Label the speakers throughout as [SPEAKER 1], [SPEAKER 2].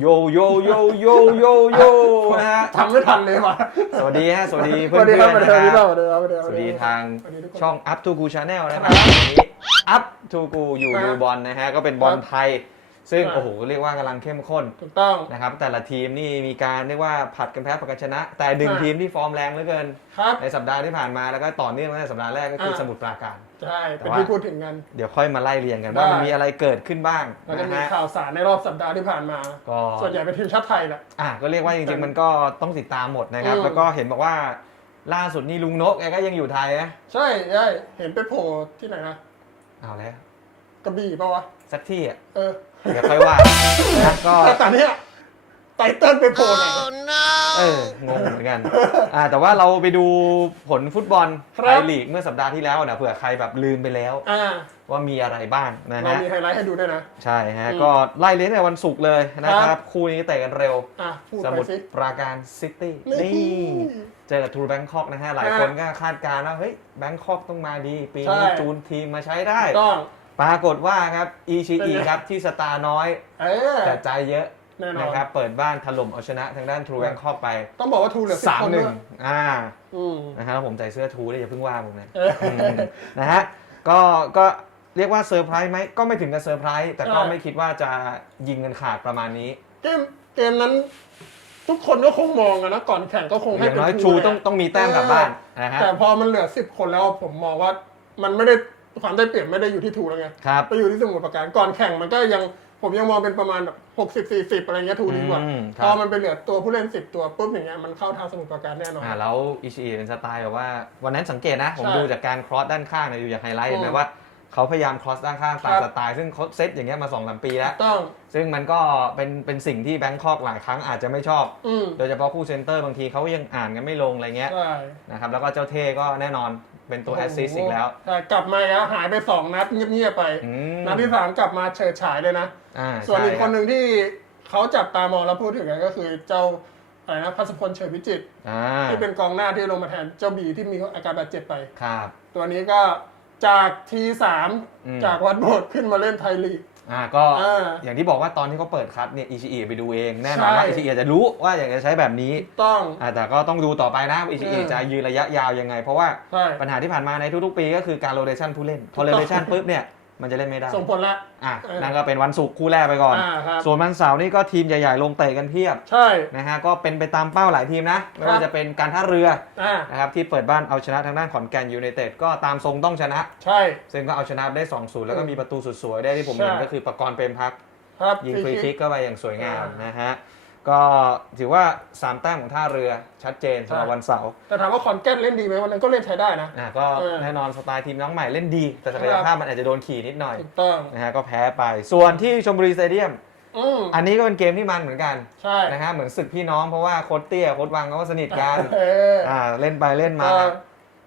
[SPEAKER 1] โยโยโยโยโยโยนะฮะ
[SPEAKER 2] ทำไม่ทันเลยว่ะ
[SPEAKER 1] สวัสดีฮะสวัสดี
[SPEAKER 2] ส
[SPEAKER 1] เพื่อ
[SPEAKER 2] วันสดีครับ
[SPEAKER 1] ๆ
[SPEAKER 2] สวัสดี
[SPEAKER 1] นะ
[SPEAKER 2] ค
[SPEAKER 1] ค
[SPEAKER 2] รั
[SPEAKER 1] รั
[SPEAKER 2] บบสวัสดีครับสวัสดีครับ
[SPEAKER 1] สวัสดีทาง
[SPEAKER 2] สวัสดีทุกคน
[SPEAKER 1] ช่อง Up to Go Channel นะครับ
[SPEAKER 2] ครับ
[SPEAKER 1] วันนี้ Up to Go อยู่
[SPEAKER 2] ครับ
[SPEAKER 1] ดูบอลนะฮะก็เป็นบอล
[SPEAKER 2] ครับ
[SPEAKER 1] ไทย ซึ่ง
[SPEAKER 2] ครับ
[SPEAKER 1] โอ้โหเรียกว่ากำลังเข้มข้น
[SPEAKER 2] ถูกต้อง
[SPEAKER 1] นะครับแต่ละทีมนี่มีการเรียกว่าผัดกันแพ้ผัดกันชนะ แต่ดึง
[SPEAKER 2] อ่า
[SPEAKER 1] ทีมที่ฟอร์มแรงเหลือเกิน
[SPEAKER 2] ครับ
[SPEAKER 1] ในสัปดาห์ที่ผ่านมาแล้วก็ต่อเนื่องตั้งแต่สัปดาห์แรกก็คืออาสมุทรปราการ
[SPEAKER 2] ใช่
[SPEAKER 1] แต่
[SPEAKER 2] เป็น
[SPEAKER 1] ว่า
[SPEAKER 2] ที่พูดถึงกัน
[SPEAKER 1] เดี๋ยวค่อยมาไล่เรียงกันว่า
[SPEAKER 2] ได้
[SPEAKER 1] มันมีอะไรเกิดขึ้นบ้าง
[SPEAKER 2] แล้วก็
[SPEAKER 1] นะ
[SPEAKER 2] มี
[SPEAKER 1] ฮะ
[SPEAKER 2] ข่าวสารในรอบสัปดาห์ที่ผ่านมา
[SPEAKER 1] ก็
[SPEAKER 2] ส่วนใหญ่เป็นทีมชาติไทยแหละ
[SPEAKER 1] อะก็เรียกว่าจริงๆมันก็ต้องติดตามหมดนะครับ
[SPEAKER 2] อืม
[SPEAKER 1] แล้วก็เห็นบอกว่าล่าสุดนี่ลุงนกแกก็ยังอยู่ไทยนะ
[SPEAKER 2] ใช่ใช่เห็นไปโผล่ที่ไหนนะ
[SPEAKER 1] เอาแล้ว
[SPEAKER 2] กระบี่ปะวะ
[SPEAKER 1] สักที่อะ
[SPEAKER 2] เออ
[SPEAKER 1] เดี๋ยวค่อยว่านะก็
[SPEAKER 2] แต่ตอนเนี้ย ไตเติ้ลไปโผล่ไหน
[SPEAKER 1] เอองงเหมือนกันอ่าแต่ว่าเราไปดูผลฟุตบอล
[SPEAKER 2] ค
[SPEAKER 1] ไท
[SPEAKER 2] รับ
[SPEAKER 1] ยลีกเมื่อสัปดาห์ที่แล้วนะเผื่อใครแบบลืมไปแล้ว
[SPEAKER 2] อ่า
[SPEAKER 1] ว่ามีอะไรบ้างนะ
[SPEAKER 2] เรา
[SPEAKER 1] ฮะ
[SPEAKER 2] มีไฮไลท์ให้ดูด้วยนะ
[SPEAKER 1] ใช่ฮะ
[SPEAKER 2] อืม
[SPEAKER 1] ก็ไล่เลี้ยงในวันศุกร์เลยนะค
[SPEAKER 2] ครั
[SPEAKER 1] รับ บ คู่นี้เตะกันเร็ว
[SPEAKER 2] อะพูด
[SPEAKER 1] ส
[SPEAKER 2] ไป
[SPEAKER 1] มุทร
[SPEAKER 2] สิ
[SPEAKER 1] ปราการซิตี้
[SPEAKER 2] นี่
[SPEAKER 1] นี่เจอกับทูแบงคอกนะฮะ หลาย
[SPEAKER 2] ฮะ
[SPEAKER 1] คนก็คาดการณ์ว่าเฮ้ยแบงคอกต้องมาดี ปีนี้
[SPEAKER 2] ใช่
[SPEAKER 1] จูนทีมมาใช้ได้
[SPEAKER 2] ต้อง
[SPEAKER 1] ปรากฏว่าครับ อีชี
[SPEAKER 2] เป็น
[SPEAKER 1] อี
[SPEAKER 2] ไง
[SPEAKER 1] ครับที่สตาร์น้อย
[SPEAKER 2] เออ
[SPEAKER 1] แต่ใจเยอะ
[SPEAKER 2] แน่นอน
[SPEAKER 1] นะครับ เปิดบ้านถล่มเอาชนะทางด้านทูแบงคอกไป
[SPEAKER 2] ต้องบอกว่าทูเหลือสิบ
[SPEAKER 1] สาม
[SPEAKER 2] คน
[SPEAKER 1] หนึ่
[SPEAKER 2] ด้
[SPEAKER 1] ง
[SPEAKER 2] วย
[SPEAKER 1] อ่า
[SPEAKER 2] อืม
[SPEAKER 1] นะฮะแล้วผมใส่เสื้อทูเลยอย่าเพิ่งว่าผมนะ
[SPEAKER 2] เออ
[SPEAKER 1] มนะฮะก็ก็เรียกว่าเซอร์ไพรส์ไหมก็ไม่ถึงกับเซอร์ไพรส์แต่ก็
[SPEAKER 2] ใช่
[SPEAKER 1] ไม่คิดว่าจะยิงกันขาดประมาณนี้
[SPEAKER 2] เกมเกมนั้น ทุกคนก็คงมองอะนะ ก่อนแข่งก็คง
[SPEAKER 1] อ
[SPEAKER 2] ให้
[SPEAKER 1] ย่าง
[SPEAKER 2] เป็น
[SPEAKER 1] น้อย
[SPEAKER 2] ทู
[SPEAKER 1] ชู
[SPEAKER 2] แหละ
[SPEAKER 1] ต้องต้องมีแต้มกลับบ้านนะฮะ
[SPEAKER 2] แต่พอมันเหลือสิบคนแล้วผมมองว่า มันไม่ได้ความได้เปรียบไม่ได้อยู่ที่ทูแล้วไง
[SPEAKER 1] ครับ
[SPEAKER 2] ไปอยู่ที่สมุทรปราการก่อนแข่งมันก็ยัง ผมยังมองเป็นประมาณแบบหกสิบสี่สิบอะไรเงี้ยทูดีกว่า
[SPEAKER 1] อืมค
[SPEAKER 2] พ
[SPEAKER 1] รั
[SPEAKER 2] อบมันไปเหลือตัวผู้เล่นสิบตัวปุ๊บอย่างเงี้ยมันเข้าทางสมุทรปราการแน่นอน
[SPEAKER 1] อ่าแล้วอิชิอิเป็นสไตล์แบบว่าวันนั้นสังเกตนะ ผม
[SPEAKER 2] ใช่
[SPEAKER 1] ดูจากการครอสด้านข้างเนี่ยอยู่จากไฮไลท์เห็นไหม
[SPEAKER 2] อืม
[SPEAKER 1] ว่าเขาพยายามครอสด้านข้างตาม
[SPEAKER 2] ครับ
[SPEAKER 1] สไตล์ซึ่งเขาเซตอย่างเงี้ยมา2อสปีแล้ว
[SPEAKER 2] ต้อง
[SPEAKER 1] ซึ่งมันก็เป็นเป็นสิ่งที่แบงคอกหลายครั้งอาจจะไม่ชอบ
[SPEAKER 2] อืม
[SPEAKER 1] โดยเฉพาะคู่เซนเตอร์บางทีเขายังอ่านกันไม่ลงอะไรเงี้ย
[SPEAKER 2] ใช่
[SPEAKER 1] นะครับแล้วก็เจ้าเท่ก็แน่นอน เป็นตัวแอสซิสต์อีกแล้ว
[SPEAKER 2] แต่กลับมาแล้วหายไปสองนัดเงียบๆไป
[SPEAKER 1] อืม
[SPEAKER 2] นัดที่สามกลับมาเฉิดฉายเลยนะ
[SPEAKER 1] อ่า
[SPEAKER 2] ส่วนอีก
[SPEAKER 1] ใช่
[SPEAKER 2] คนหนึ่งที่เขาจับตามองแล้วพูดถึงกันก็คือเจ้าอะไรนะพัสพลเฉยพิจิตร
[SPEAKER 1] อ่า
[SPEAKER 2] ที่เป็นกองหน้าที่ลงมาแทนเจ้าบีที่มีอาการบาดเจ็บไป
[SPEAKER 1] ครับ
[SPEAKER 2] ตัวนี้ก็จากทีสาม
[SPEAKER 1] อืม
[SPEAKER 2] จากวัดโบดขึ้นมาเล่นไทยลีก
[SPEAKER 1] อ่าก็
[SPEAKER 2] อ่า
[SPEAKER 1] อย่างที่บอกว่าตอนที่เขาเปิดคัดเนี่ยอิชิอิไปดูเองแน่นอนว่า
[SPEAKER 2] ใช่
[SPEAKER 1] อิชิอิจะรู้ว่าอยากจะใช้แบบนี้
[SPEAKER 2] ต้อง
[SPEAKER 1] อ่าแต่ก็ต้องดูต่อไปนะอิชิอิ
[SPEAKER 2] เออ
[SPEAKER 1] จะยืนระยะยาวยังไง เพราะว่า
[SPEAKER 2] ใช่
[SPEAKER 1] ปัญหาที่ผ่านมาในทุกๆ ปีก็คือการโรเ t ชันผู้เล่น พอโรเ t ชันปุ๊บเนี่ย มันจะเล่นไม่ได้
[SPEAKER 2] ส่งผลละ
[SPEAKER 1] อะ
[SPEAKER 2] เออ
[SPEAKER 1] นั่นก็เป็นวันศุกร์คู่แรกไปก่อน
[SPEAKER 2] อ่าครับ
[SPEAKER 1] ส่วนวันเสาร์นี่ก็ทีมใหญ่ๆ ลงเตะกันเพียบ
[SPEAKER 2] ใช่
[SPEAKER 1] นะฮะก็เป็นไปตามเป้าหลายทีมนะ ไม่
[SPEAKER 2] ครั
[SPEAKER 1] ว่า
[SPEAKER 2] บ
[SPEAKER 1] จะเป็นการท่าเรือ
[SPEAKER 2] อ่า
[SPEAKER 1] นะครับที่เปิดบ้านเอาชนะทางด้านขอนแก่นยูไนเต็ดก็ตามทรงต้องชนะ
[SPEAKER 2] ใช่
[SPEAKER 1] ซึ่งก็เอาชนะได้ 2 0 แล้วก็มีประตูสุดสวยได้ที่ผม
[SPEAKER 2] ใช่
[SPEAKER 1] เห็นก็คือประกรณ์เปรมพัก
[SPEAKER 2] ครับ
[SPEAKER 1] ยิงฟรีคิกเข้าไปอย่างสวยงาม
[SPEAKER 2] อ่าน
[SPEAKER 1] นะฮะ ก็ถือว่า 3 แต้มของท่าเรือชัดเจนสำหรับ
[SPEAKER 2] ใช่
[SPEAKER 1] วันเสาร์
[SPEAKER 2] แต่ถามว่าคอนแกนเล่นดีไหมวันนั้นก็เล่นใช้ได้นะ
[SPEAKER 1] อะก็
[SPEAKER 2] เออ
[SPEAKER 1] แน่นอนสไตล์ทีมน้องใหม่เล่นดี แต่ศักยภาพมันอาจจะโดนขี่นิดหน่อย
[SPEAKER 2] ถูกต้อง
[SPEAKER 1] นะฮะก็แพ้ไป ส่วนที่ชมบุรีสเตเดียม
[SPEAKER 2] อืม
[SPEAKER 1] อันนี้ก็เป็นเกมที่มันเหมือนกัน
[SPEAKER 2] ใช่
[SPEAKER 1] นะฮะเหมือนศึกพี่น้องเพราะว่าโค้ชเตี้ยโค้ชวังเขาก็สนิทกัน
[SPEAKER 2] เออ
[SPEAKER 1] อ่าเล่นไปเล่นมา
[SPEAKER 2] ก็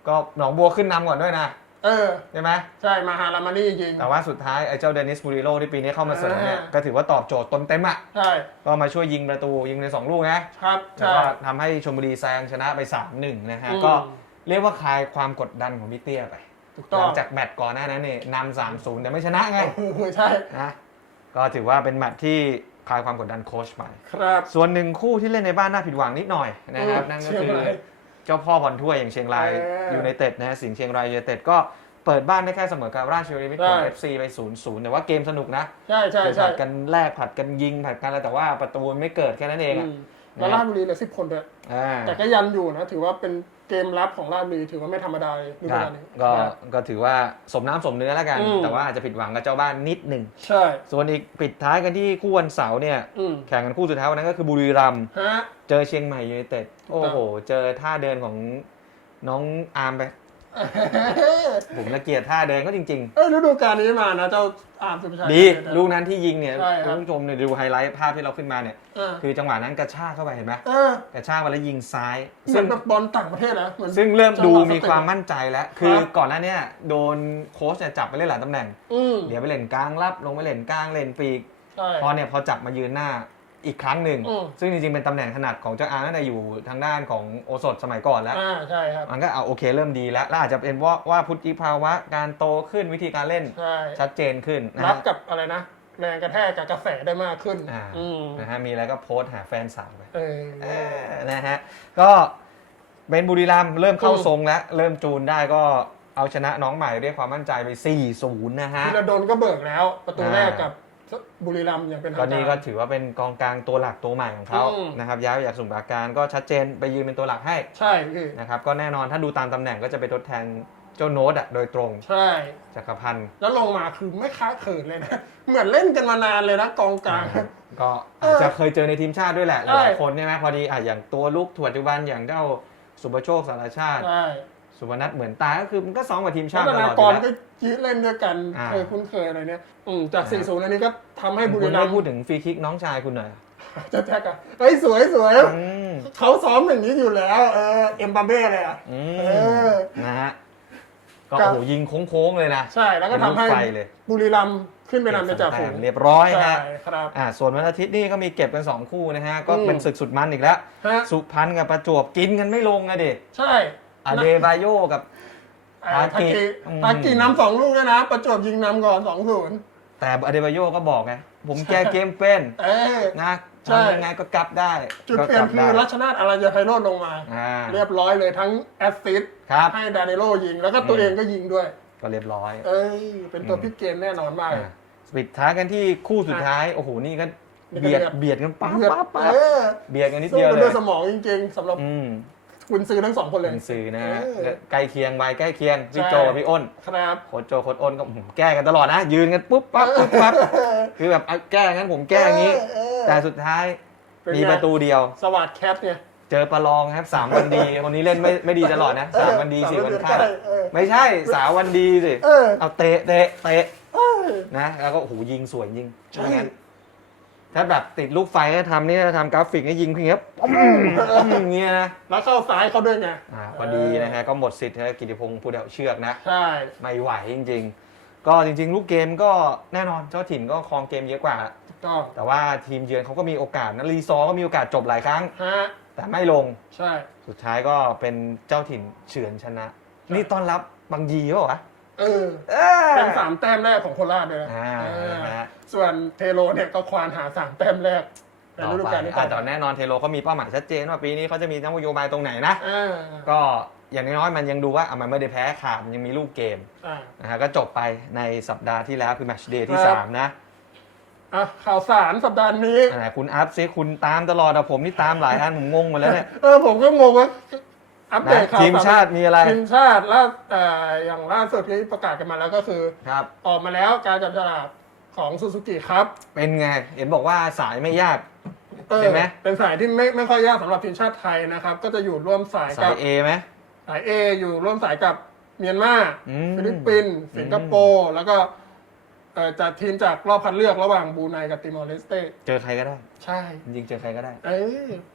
[SPEAKER 1] ก็หนองบัวขึ้นนำก่อนด้วยนะ
[SPEAKER 2] เออ
[SPEAKER 1] ใช่ไหม
[SPEAKER 2] ใช่ มาฮารามานี่ยิง
[SPEAKER 1] แต่ว่าสุดท้ายไอ้เจ้าเดนิสมูริโลที่ปีนี้เข้ามาเสริมเนี่ย
[SPEAKER 2] อ่า
[SPEAKER 1] ก็ถือว่าตอบโจทย์ตนเต็มอะ
[SPEAKER 2] ใช่
[SPEAKER 1] ก็มาช่วยยิงประตูยิงในสองลูกนะครับแล้ว
[SPEAKER 2] ใช่
[SPEAKER 1] ก็ทำให้ชมบุรีแซงชนะไป 3-1 นะฮะ
[SPEAKER 2] อืม
[SPEAKER 1] ก็เรียกว่าคลายความกดดันของพี่เตี้ยไป
[SPEAKER 2] ถูก
[SPEAKER 1] ห
[SPEAKER 2] ต้อ
[SPEAKER 1] ลั
[SPEAKER 2] ง
[SPEAKER 1] งจากแมตช์ก่อนหน้านั้นเนี่ยนำสามศูนย์แต่ไม่ชนะไง
[SPEAKER 2] เออใช่
[SPEAKER 1] นะก็ถือว่าเป็นแมตช์ที่คลายความกดดันโค้ชไป
[SPEAKER 2] ครับ
[SPEAKER 1] ส่วนหนึ่งคู่ที่เล่นในบ้านน่าผิดหวังนิดหน่อยนะครับ
[SPEAKER 2] อืม
[SPEAKER 1] นั่นก็
[SPEAKER 2] เชียง
[SPEAKER 1] คือ
[SPEAKER 2] ราย
[SPEAKER 1] เจ้าพ่อบอลถ้วยอย่างเชียงราย
[SPEAKER 2] เออ
[SPEAKER 1] ยูไนเต็ดนะฮะสิงห์เชียงรายยูไนเต็ดก็เปิดบ้านได้แค่เสมอกับราชบุรีมิตรผล
[SPEAKER 2] ใช่
[SPEAKER 1] เอฟซีไป0ูนย์แต่ว่าเกมสนุกนะ
[SPEAKER 2] ใช่ใช่
[SPEAKER 1] คือ
[SPEAKER 2] ใช่
[SPEAKER 1] ผัดกันแลกผัดกันยิงผัดกันอะไรแต่ว่าประตูไม่เกิดแค่นั้นเองอะ
[SPEAKER 2] อืมแล้วราชบุรีเหลือสิบคนด้วย
[SPEAKER 1] อ่า
[SPEAKER 2] แต่ก็ยันอยู่นะ ถือว่าเป็น เกมรับของราชบุรีถือว่าไม่ธรรมดาเลยฤ
[SPEAKER 1] ค
[SPEAKER 2] ดู
[SPEAKER 1] รับ
[SPEAKER 2] กาลนี้
[SPEAKER 1] ก็
[SPEAKER 2] ครับ
[SPEAKER 1] ก็ถือว่าสมน้ำสมเนื้อแล้วกัน
[SPEAKER 2] อืม
[SPEAKER 1] แต่ว่าอาจจะผิดหวังกับเจ้าบ้านนิดหนึ่ง
[SPEAKER 2] ใช่
[SPEAKER 1] ส่วนอีกปิดท้ายกันที่คู่วันเสาร์เนี่ย
[SPEAKER 2] อืม
[SPEAKER 1] แข่งกันคู่สุดท้ายวันนั้นก็คือบุรีรัมย์
[SPEAKER 2] ฮะ
[SPEAKER 1] เจอเชียงใหม่ยูไนเต็ด
[SPEAKER 2] ถูกต้
[SPEAKER 1] โอ้
[SPEAKER 2] อง
[SPEAKER 1] โห เจอท่าเดินของน้องอาร์มไป ผมละเกียดท่าเดินก็จริง
[SPEAKER 2] เอ้ยฤดูกาลนี้มานะเจ้าอาร์มสุภาชัย
[SPEAKER 1] ๆ ดี
[SPEAKER 2] เนี่ย
[SPEAKER 1] ลูกนั้นที่ยิงเนี่ย
[SPEAKER 2] ใช่ครับ
[SPEAKER 1] คุณผู้ชมเนี่ยดูไฮไลท์ภาพที่เราขึ้นมาเนี่ย
[SPEAKER 2] เออ
[SPEAKER 1] คือจังหวะนั้นกระชากเข้าไปเห็นไหม
[SPEAKER 2] เออก
[SPEAKER 1] ระชากมาแล้วยิงซ้าย
[SPEAKER 2] เหมื
[SPEAKER 1] ซึ่
[SPEAKER 2] องนแบบบอลต่างประเทศนะเหมือน
[SPEAKER 1] ซึ่งเริ่มดู
[SPEAKER 2] จังหวะ
[SPEAKER 1] มี
[SPEAKER 2] สเต็ป
[SPEAKER 1] ความมั่นใจแล้ว คือก่อนหน้าเนี้โดนโค้ชเนี่ยจับไปเล่นหลายตำแหน่ง
[SPEAKER 2] อืม
[SPEAKER 1] เดี๋ยวไปเล่นกลางรับ ลงไปเล่นกลางเล่นปีก
[SPEAKER 2] ใช่
[SPEAKER 1] พอเนี่ยพอจับมายืนหน้า อีกครั้งหนึ่ง
[SPEAKER 2] อืม
[SPEAKER 1] ซึ่งจริงๆ เป็นตำแหน่งถนัดของเจ้าอาร์ตั้งแต่อยู่ทางด้านของโอสถสมัยก่อนแล้ว
[SPEAKER 2] อ่าใช่ครับ
[SPEAKER 1] มันก็เอาโอเคเริ่มดีแล้วแล้วอาจจะเป็นว่าว่าพุทธิภาวะการโตขึ้นวิธีการเล่น
[SPEAKER 2] ใช่
[SPEAKER 1] ชัดเจนขึ้นนะ
[SPEAKER 2] รับ
[SPEAKER 1] ฮะ
[SPEAKER 2] กับอะไรนะแรงกระแทกกับกระแสได้มากขึ้น
[SPEAKER 1] อ่า
[SPEAKER 2] อืม
[SPEAKER 1] นะฮะมีอะไรก็โพสต์หาแฟนสาวไป
[SPEAKER 2] เออ
[SPEAKER 1] เออนะฮะ ก็เป็นบุรีรัมย์เริ่มเข้า
[SPEAKER 2] อืม
[SPEAKER 1] ทรงแล้ว เริ่มจูนได้ก็เอาชนะน้องใหม่เรียกความมั่นใจไป 4-0 นะฮะ
[SPEAKER 2] ธีรดลก็เบิกแล้ว ประตู
[SPEAKER 1] อ่า
[SPEAKER 2] แรกกับ บุรีรัมย์อย่างเป็นทาง
[SPEAKER 1] ก็
[SPEAKER 2] การ
[SPEAKER 1] นี่ก็ถือว่าเป็นกองกลางตัวหลักตัวใหม่ของเขา
[SPEAKER 2] อืม
[SPEAKER 1] นะครับย้ายไปจากสมุทรปราการก็ชัดเจนไปยืนเป็นตัวหลักให้
[SPEAKER 2] ใช่พี่
[SPEAKER 1] นะครับก็แน่นอนถ้าดูตามตำแหน่งก็จะไปทดแทนเจ้าโน้ตอะโดยตรง
[SPEAKER 2] ใช่
[SPEAKER 1] จักรพันธ์
[SPEAKER 2] แล้วลงมาคือไม่ค้าเขินเลยนะ เหมือนเล่นกันมานานเลยนะกองกลาง
[SPEAKER 1] ก็อาจจะเคยเจอในทีมชาติด้วยแหละห
[SPEAKER 2] ใช่
[SPEAKER 1] ลายๆคนใช่ไหมพอดีอะอย่างตัวลุกถวดจุบันอย่างเจ้าสุประโชคสารชาติ
[SPEAKER 2] ใช่
[SPEAKER 1] สุพนัทเหมือนตายก็คือมันก็ซ้อมกับทีมชา
[SPEAKER 2] พั
[SPEAKER 1] ติ
[SPEAKER 2] ฒ
[SPEAKER 1] ต
[SPEAKER 2] นา
[SPEAKER 1] ลอด
[SPEAKER 2] ก
[SPEAKER 1] อยู่
[SPEAKER 2] ร
[SPEAKER 1] แล้ว
[SPEAKER 2] ก็ยืดเล่นด้วยกัน
[SPEAKER 1] อ่า
[SPEAKER 2] เคยคุ้นเคยอะไรเนี่ยอืมจาก
[SPEAKER 1] อ่า
[SPEAKER 2] 40อันนี้ก็ทำให้บุ
[SPEAKER 1] คุ
[SPEAKER 2] รี
[SPEAKER 1] ณ
[SPEAKER 2] รั
[SPEAKER 1] ไม่
[SPEAKER 2] มย์
[SPEAKER 1] พูดถึงฟรีคิกน้องชายคุณหน่อย
[SPEAKER 2] จะแท็กอะเฮ้ยสวยสวย
[SPEAKER 1] อืม
[SPEAKER 2] เขาซ้อมอย่างนี้อยู่แล้วเออเอ็มบัมเบ้เลยอะ
[SPEAKER 1] อื
[SPEAKER 2] เอ
[SPEAKER 1] ม
[SPEAKER 2] อ
[SPEAKER 1] นะฮะก็
[SPEAKER 2] ครับ
[SPEAKER 1] โอ้โหยิงโค้งๆเลยนะ
[SPEAKER 2] ใช่แล้วก็ทำให้
[SPEAKER 1] เป็นลูกไฟเลย
[SPEAKER 2] บุรีรัมย์ขึ้นไปนำเป็นจ่าฝูง
[SPEAKER 1] แต้มเรียบร้อย
[SPEAKER 2] ใช่
[SPEAKER 1] ฮะ
[SPEAKER 2] ครับ
[SPEAKER 1] อ่าส่วนวันอาทิตย์นี่ก็มีเก็บกัน 2 คู่นะฮะ ก็
[SPEAKER 2] อืม
[SPEAKER 1] เป็นศึกสุดมันอีกแล้ว
[SPEAKER 2] ฮะ
[SPEAKER 1] สุพรรณกับประจวบกินกันไม่ลงอะเด็
[SPEAKER 2] ใช่
[SPEAKER 1] อเดบายโยกับ
[SPEAKER 2] อ่า
[SPEAKER 1] ทา
[SPEAKER 2] ทา
[SPEAKER 1] กิ
[SPEAKER 2] กิ
[SPEAKER 1] อืม
[SPEAKER 2] ทากินำสองลูกด้วยนะ ประจวบยิงนำก่อนสองศูนย์
[SPEAKER 1] แต่อเดบายโยก็บอกไง ผมแก้เกมเป็น
[SPEAKER 2] เออ
[SPEAKER 1] นะ
[SPEAKER 2] ใช่
[SPEAKER 1] ทำยังไงก็กลับได้
[SPEAKER 2] จุด
[SPEAKER 1] ก็
[SPEAKER 2] เปลี่ย
[SPEAKER 1] ก
[SPEAKER 2] น
[SPEAKER 1] ลับ
[SPEAKER 2] คือ
[SPEAKER 1] ได้
[SPEAKER 2] รัชนาทอารัญญาไพโรจน์ลงมา
[SPEAKER 1] อ่า
[SPEAKER 2] เรียบร้อยเลยทั้งแอสซิสต์
[SPEAKER 1] ครับ
[SPEAKER 2] ให้ดานิโลยิง แล้วก็ตัว
[SPEAKER 1] อืม
[SPEAKER 2] เองก็ยิงด้วย
[SPEAKER 1] ก็เรียบร้อย
[SPEAKER 2] เอ้ย เป็นตัว
[SPEAKER 1] อืม
[SPEAKER 2] พลิกเกมแน่นอนมาก
[SPEAKER 1] อ่าปิดท้ายกันที่คู่สุดท้าย โอ้โห นี่ก็
[SPEAKER 2] นี่ก็
[SPEAKER 1] เบียด
[SPEAKER 2] เดือด
[SPEAKER 1] เบียดกันปั๊บ
[SPEAKER 2] เลือด
[SPEAKER 1] ปั๊บปั๊บ
[SPEAKER 2] เออ
[SPEAKER 1] เบียดกันนิด
[SPEAKER 2] สู้
[SPEAKER 1] เดียว
[SPEAKER 2] กัน
[SPEAKER 1] เล
[SPEAKER 2] ด้วยยสมองจริงๆสำหรับ
[SPEAKER 1] อืม
[SPEAKER 2] คุณซื้อทั้งสองคนเลย
[SPEAKER 1] หนังสือนะฮะ
[SPEAKER 2] เออ
[SPEAKER 1] ใกล้เคียงวัยใกล้เคียงพี่
[SPEAKER 2] ใช่
[SPEAKER 1] โจกับพี่อ้น
[SPEAKER 2] ครับ
[SPEAKER 1] โค้ชโจโค้ชอ้นก็อื้อหือแก้กันตลอดนะ ยืนกันปุ๊บปั๊บปุ๊บปั๊บคือแบบเอาแก้งั้นผมแก้อย่างนี้
[SPEAKER 2] เออ
[SPEAKER 1] แต่สุดท้าย
[SPEAKER 2] เป็นไง
[SPEAKER 1] มีประตูเดียว
[SPEAKER 2] สวัสดแคทเนี่ย
[SPEAKER 1] เจอประลองครับสามวันดี คนนี้เล่นไม่ไม่ดีตลอดนะสามวันดีสี่วันไข้
[SPEAKER 2] เออ
[SPEAKER 1] ไม่ใช่สามวันดีสิ
[SPEAKER 2] เออ
[SPEAKER 1] เอาเตะเตะเตะ
[SPEAKER 2] เออ
[SPEAKER 1] นะ แล้วก็โอ้โหยิงสวยยิง
[SPEAKER 2] ใช่
[SPEAKER 1] ไม่งั้น ถ้าแบบติดลูกไฟก็ทำนี่ทำกราฟิกให้ยิงเพียงเงี้ยปุ้มปุ้มอย่างเงี้ยนะ
[SPEAKER 2] แล้วเข้าซ้ายเขาด้วยไง
[SPEAKER 1] อ่าพอดีนะฮะก็หมดสิทธิ์นะกิติพงศ์ผู้เดาเชือกนะ
[SPEAKER 2] ใช่
[SPEAKER 1] ไม่ไหวจริง ๆ ก็จริง ๆ ลูกเกมก็แน่นอนเจ้าถิ่นก็ครองเกมเยอะกว่า
[SPEAKER 2] ถูกต้อง
[SPEAKER 1] แต่ว่าทีมเยือนเขาก็มีโอกาสนะรีซอร์ก็มีโอกาสจบหลายครั้ง
[SPEAKER 2] ฮะ
[SPEAKER 1] แต่ไม่ลง
[SPEAKER 2] ใช่
[SPEAKER 1] สุดท้ายก็เป็นเจ้าถิ่นเฉือนชนะ นี่ต้อนรับบางยีเปล่าวะ
[SPEAKER 2] เออ
[SPEAKER 1] เออ
[SPEAKER 2] เป็นสามแต้มแรกของโคราชเลยนะ
[SPEAKER 1] อ่า
[SPEAKER 2] เออ
[SPEAKER 1] นะฮะ
[SPEAKER 2] ส่วนเทโรเนี่ยก็ควานหาสามแต้มแรกใน
[SPEAKER 1] ต่อ
[SPEAKER 2] ฤดู
[SPEAKER 1] ไป
[SPEAKER 2] กาลนี้
[SPEAKER 1] อะแต่แน่นอนเทโลเขามีเป้าหมายชัดเจนว่าปีนี้เขาจะมีนโยบายตรงไหนนะ
[SPEAKER 2] อ่า
[SPEAKER 1] ก็อย่างน้อยๆมันยังดูว่าอะมันไม่ได้แพ้ขาดมันยังมีลูกเกม
[SPEAKER 2] อ่า
[SPEAKER 1] นะฮะก็จบไปในสัปดาห์ที่แล้วคือแมตช์เดย์ที่
[SPEAKER 2] ครับ
[SPEAKER 1] 3 นะ
[SPEAKER 2] อะข่าวสารสัปดาห์นี้
[SPEAKER 1] อ่าคุณอัพซิคุณตามตลอดอะผมนี่ตามหลายอันผมงงหมดแล้วเนี่ย
[SPEAKER 2] เออผมก็งงว่าอัปเด
[SPEAKER 1] นะ
[SPEAKER 2] ตข่าว
[SPEAKER 1] ทีม
[SPEAKER 2] สาร
[SPEAKER 1] ชาติมีอะไร
[SPEAKER 2] ทีมชาติล่าเอ่ออย่างล่าสุดที่ประกาศกันมาแล้วก็คือ
[SPEAKER 1] ครับ
[SPEAKER 2] ออกมาแล้วการจับฉลาก ของซูซูกิครับ
[SPEAKER 1] เป็นไง เห็นบอกว่าสายไม่ยาก
[SPEAKER 2] เออ
[SPEAKER 1] เห็นไหม
[SPEAKER 2] เป็นสายที่ไม่ไม่ค่อยยากสำหรับทีมชาติไทยนะครับ ก็จะอยู่ร่วมสาย
[SPEAKER 1] สา
[SPEAKER 2] กั
[SPEAKER 1] ย
[SPEAKER 2] บ
[SPEAKER 1] เอไหม
[SPEAKER 2] สายเออยู่ร่วมสายกับเมียนมา
[SPEAKER 1] อืม
[SPEAKER 2] ฟิลิปปินส์สิงคโปร์แล้วก็เอ่อจัดทีมจากรอบคัดเลือกระหว่างบรูไนกับติมอร์เลสเต้
[SPEAKER 1] เจอใครก็ได้
[SPEAKER 2] ใช่
[SPEAKER 1] จริงๆเจอใครก็ได้
[SPEAKER 2] เอ้ย
[SPEAKER 1] เพ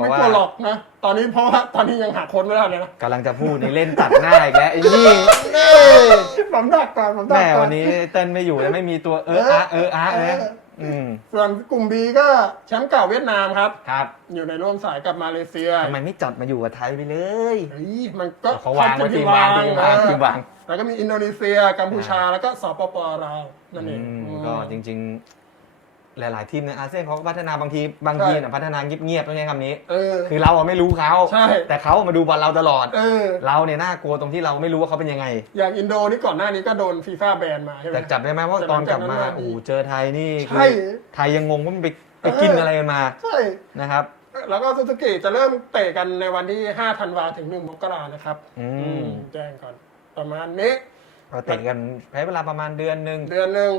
[SPEAKER 2] ไม่
[SPEAKER 1] ราะว่า
[SPEAKER 2] กลัวหรอกนะ ตอนนี้เพราะว่าตอนนี้ยังหาคนไม่ได้เลยนะ
[SPEAKER 1] กำลังจะพูดนี่เล่นตัดหน้าอีกแล้วไอ้นี่
[SPEAKER 2] ผมดักก่อนผมดั
[SPEAKER 1] แม่
[SPEAKER 2] กก่อน
[SPEAKER 1] วันนี้เต้นไม่อยู่แล้วไม่มีตัวเอออะเอออะเลยอืม
[SPEAKER 2] ส่วนกลุ่มบีก็แชมป์เก่าเวียดนามครับ
[SPEAKER 1] ครับ
[SPEAKER 2] อยู่ในร่วมสายกับมาเลเซีย
[SPEAKER 1] ทำไมไม่จัดมาอยู่กับไทยไปเลย
[SPEAKER 2] เฮ้ยมันก็
[SPEAKER 1] เขาวางไว้ทีมวางทีมวางทีมวาง
[SPEAKER 2] แล้วก็มีอินโดนีเซียกัมพูชาแล้วก็สปปลาวนั่นเอง
[SPEAKER 1] อืม
[SPEAKER 2] อืม
[SPEAKER 1] ก็จริง ๆ หลาย ๆ ทีมในอาเซียนเขาก็พัฒนาบางทีบางทีน่ะพัฒนาเงียบๆต้องใช้คำนี้
[SPEAKER 2] เออ
[SPEAKER 1] คือเราอะไม่รู้เขา
[SPEAKER 2] ใช่
[SPEAKER 1] แต่เขามาดูบอลเราตลอด
[SPEAKER 2] เออ
[SPEAKER 1] เราเนี่ยน่ากลัวตรงที่เราไม่รู้ว่าเขาเป็นยังไง
[SPEAKER 2] อย่างอินโดนี่ก่อนหน้านี้ก็โดนฟีฟ่าแบนมาใช่ไหม
[SPEAKER 1] แต่จับได้ไหมว่าตอนกลับมา
[SPEAKER 2] แต่หลังจากนั้นมา
[SPEAKER 1] โอ้โหเจอไทยนี่คื
[SPEAKER 2] ใช่
[SPEAKER 1] อไทยยังงงว่ามันไปไปกินอะไรกันมา
[SPEAKER 2] ใช่
[SPEAKER 1] นะครับ
[SPEAKER 2] แล้วก็ซูซูกิจะเริ่มเตะกันในวันที่ 5 ธันวาถึง 1 มกรานะครับ
[SPEAKER 1] อืม
[SPEAKER 2] แจ้งก่อน ประมาณนี้
[SPEAKER 1] เราเตะกันใช้เวลาประมาณเดือนหนึ่ง
[SPEAKER 2] เดือนหนึ่ง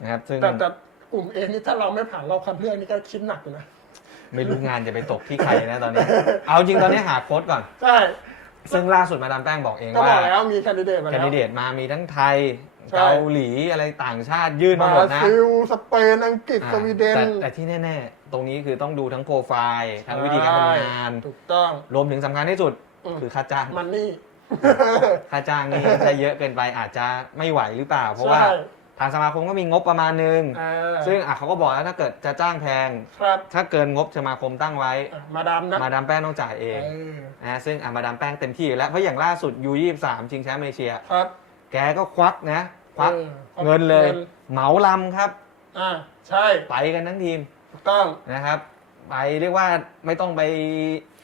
[SPEAKER 1] นะครับซึ่ง
[SPEAKER 2] แต่แต่ กลุ่มเอนี่ถ้าเราไม่ผ่านรอบคัดเลือกนี่ก็คิดหนักอยู่นะ
[SPEAKER 1] ไม่รู้งานจะไปตกที่ใครนะตอนนี้ เอาจริงตอนนี้หาโค้ดก่อน
[SPEAKER 2] ใช่
[SPEAKER 1] ซึ่งล่าสุดมาดามแป้งบอกเอง
[SPEAKER 2] ก็บ
[SPEAKER 1] ว่า
[SPEAKER 2] อกแล้วมีแคนดิเดตมา
[SPEAKER 1] แคน
[SPEAKER 2] แล้ว
[SPEAKER 1] ดิเดตมามีทั้งไทย
[SPEAKER 2] ใช่
[SPEAKER 1] เกาหลีอะไรต่างชาติยื่นมา
[SPEAKER 2] บ
[SPEAKER 1] หม
[SPEAKER 2] รา
[SPEAKER 1] ดนะ
[SPEAKER 2] ซิลสเปนอังกฤษ
[SPEAKER 1] อ่า
[SPEAKER 2] สวีเดน
[SPEAKER 1] แต่แต่ที่แน่ ๆ ตรงนี้คือต้องดูทั้งโปรไฟล์ทั้งวิธีการทำงาน
[SPEAKER 2] ถูกต้อง
[SPEAKER 1] รวมถึงสำคัญที่สุด
[SPEAKER 2] อืม
[SPEAKER 1] คือค่าจ้าง
[SPEAKER 2] มันนี่
[SPEAKER 1] ค่าจ้างนี่ถ้าเยอะเกินไปอาจจะไม่ไหวหรือเปล่า เพราะว่า
[SPEAKER 2] ใช่
[SPEAKER 1] ทางสมาคมก็มีงบประมาณนึง
[SPEAKER 2] อ่า
[SPEAKER 1] ซึ่งอะเขาก็บอกแล้วถ้าเกิดจะจ้างแพง
[SPEAKER 2] ครับ
[SPEAKER 1] ถ้าเกินงบสมาคมตั้งไว้
[SPEAKER 2] อะมาดามนะ
[SPEAKER 1] มาดามแป้งต้องจ่ายเอง
[SPEAKER 2] เออ
[SPEAKER 1] นะซึ่งอะมาดามแป้งเต็มที่อยู่แล้วเพราะอย่างล่าสุดยูยี่สามชิงแชมป์เอเชีย
[SPEAKER 2] ครับ
[SPEAKER 1] แกก็ควักนะ ควัก
[SPEAKER 2] ออ
[SPEAKER 1] เงินเลย
[SPEAKER 2] งิน
[SPEAKER 1] เหมาลำครับ
[SPEAKER 2] อ่าใช่
[SPEAKER 1] ไปกันทั้งทีม
[SPEAKER 2] ถูกต้อง
[SPEAKER 1] นะครับ ไปเรียกว่าไม่ต้องไป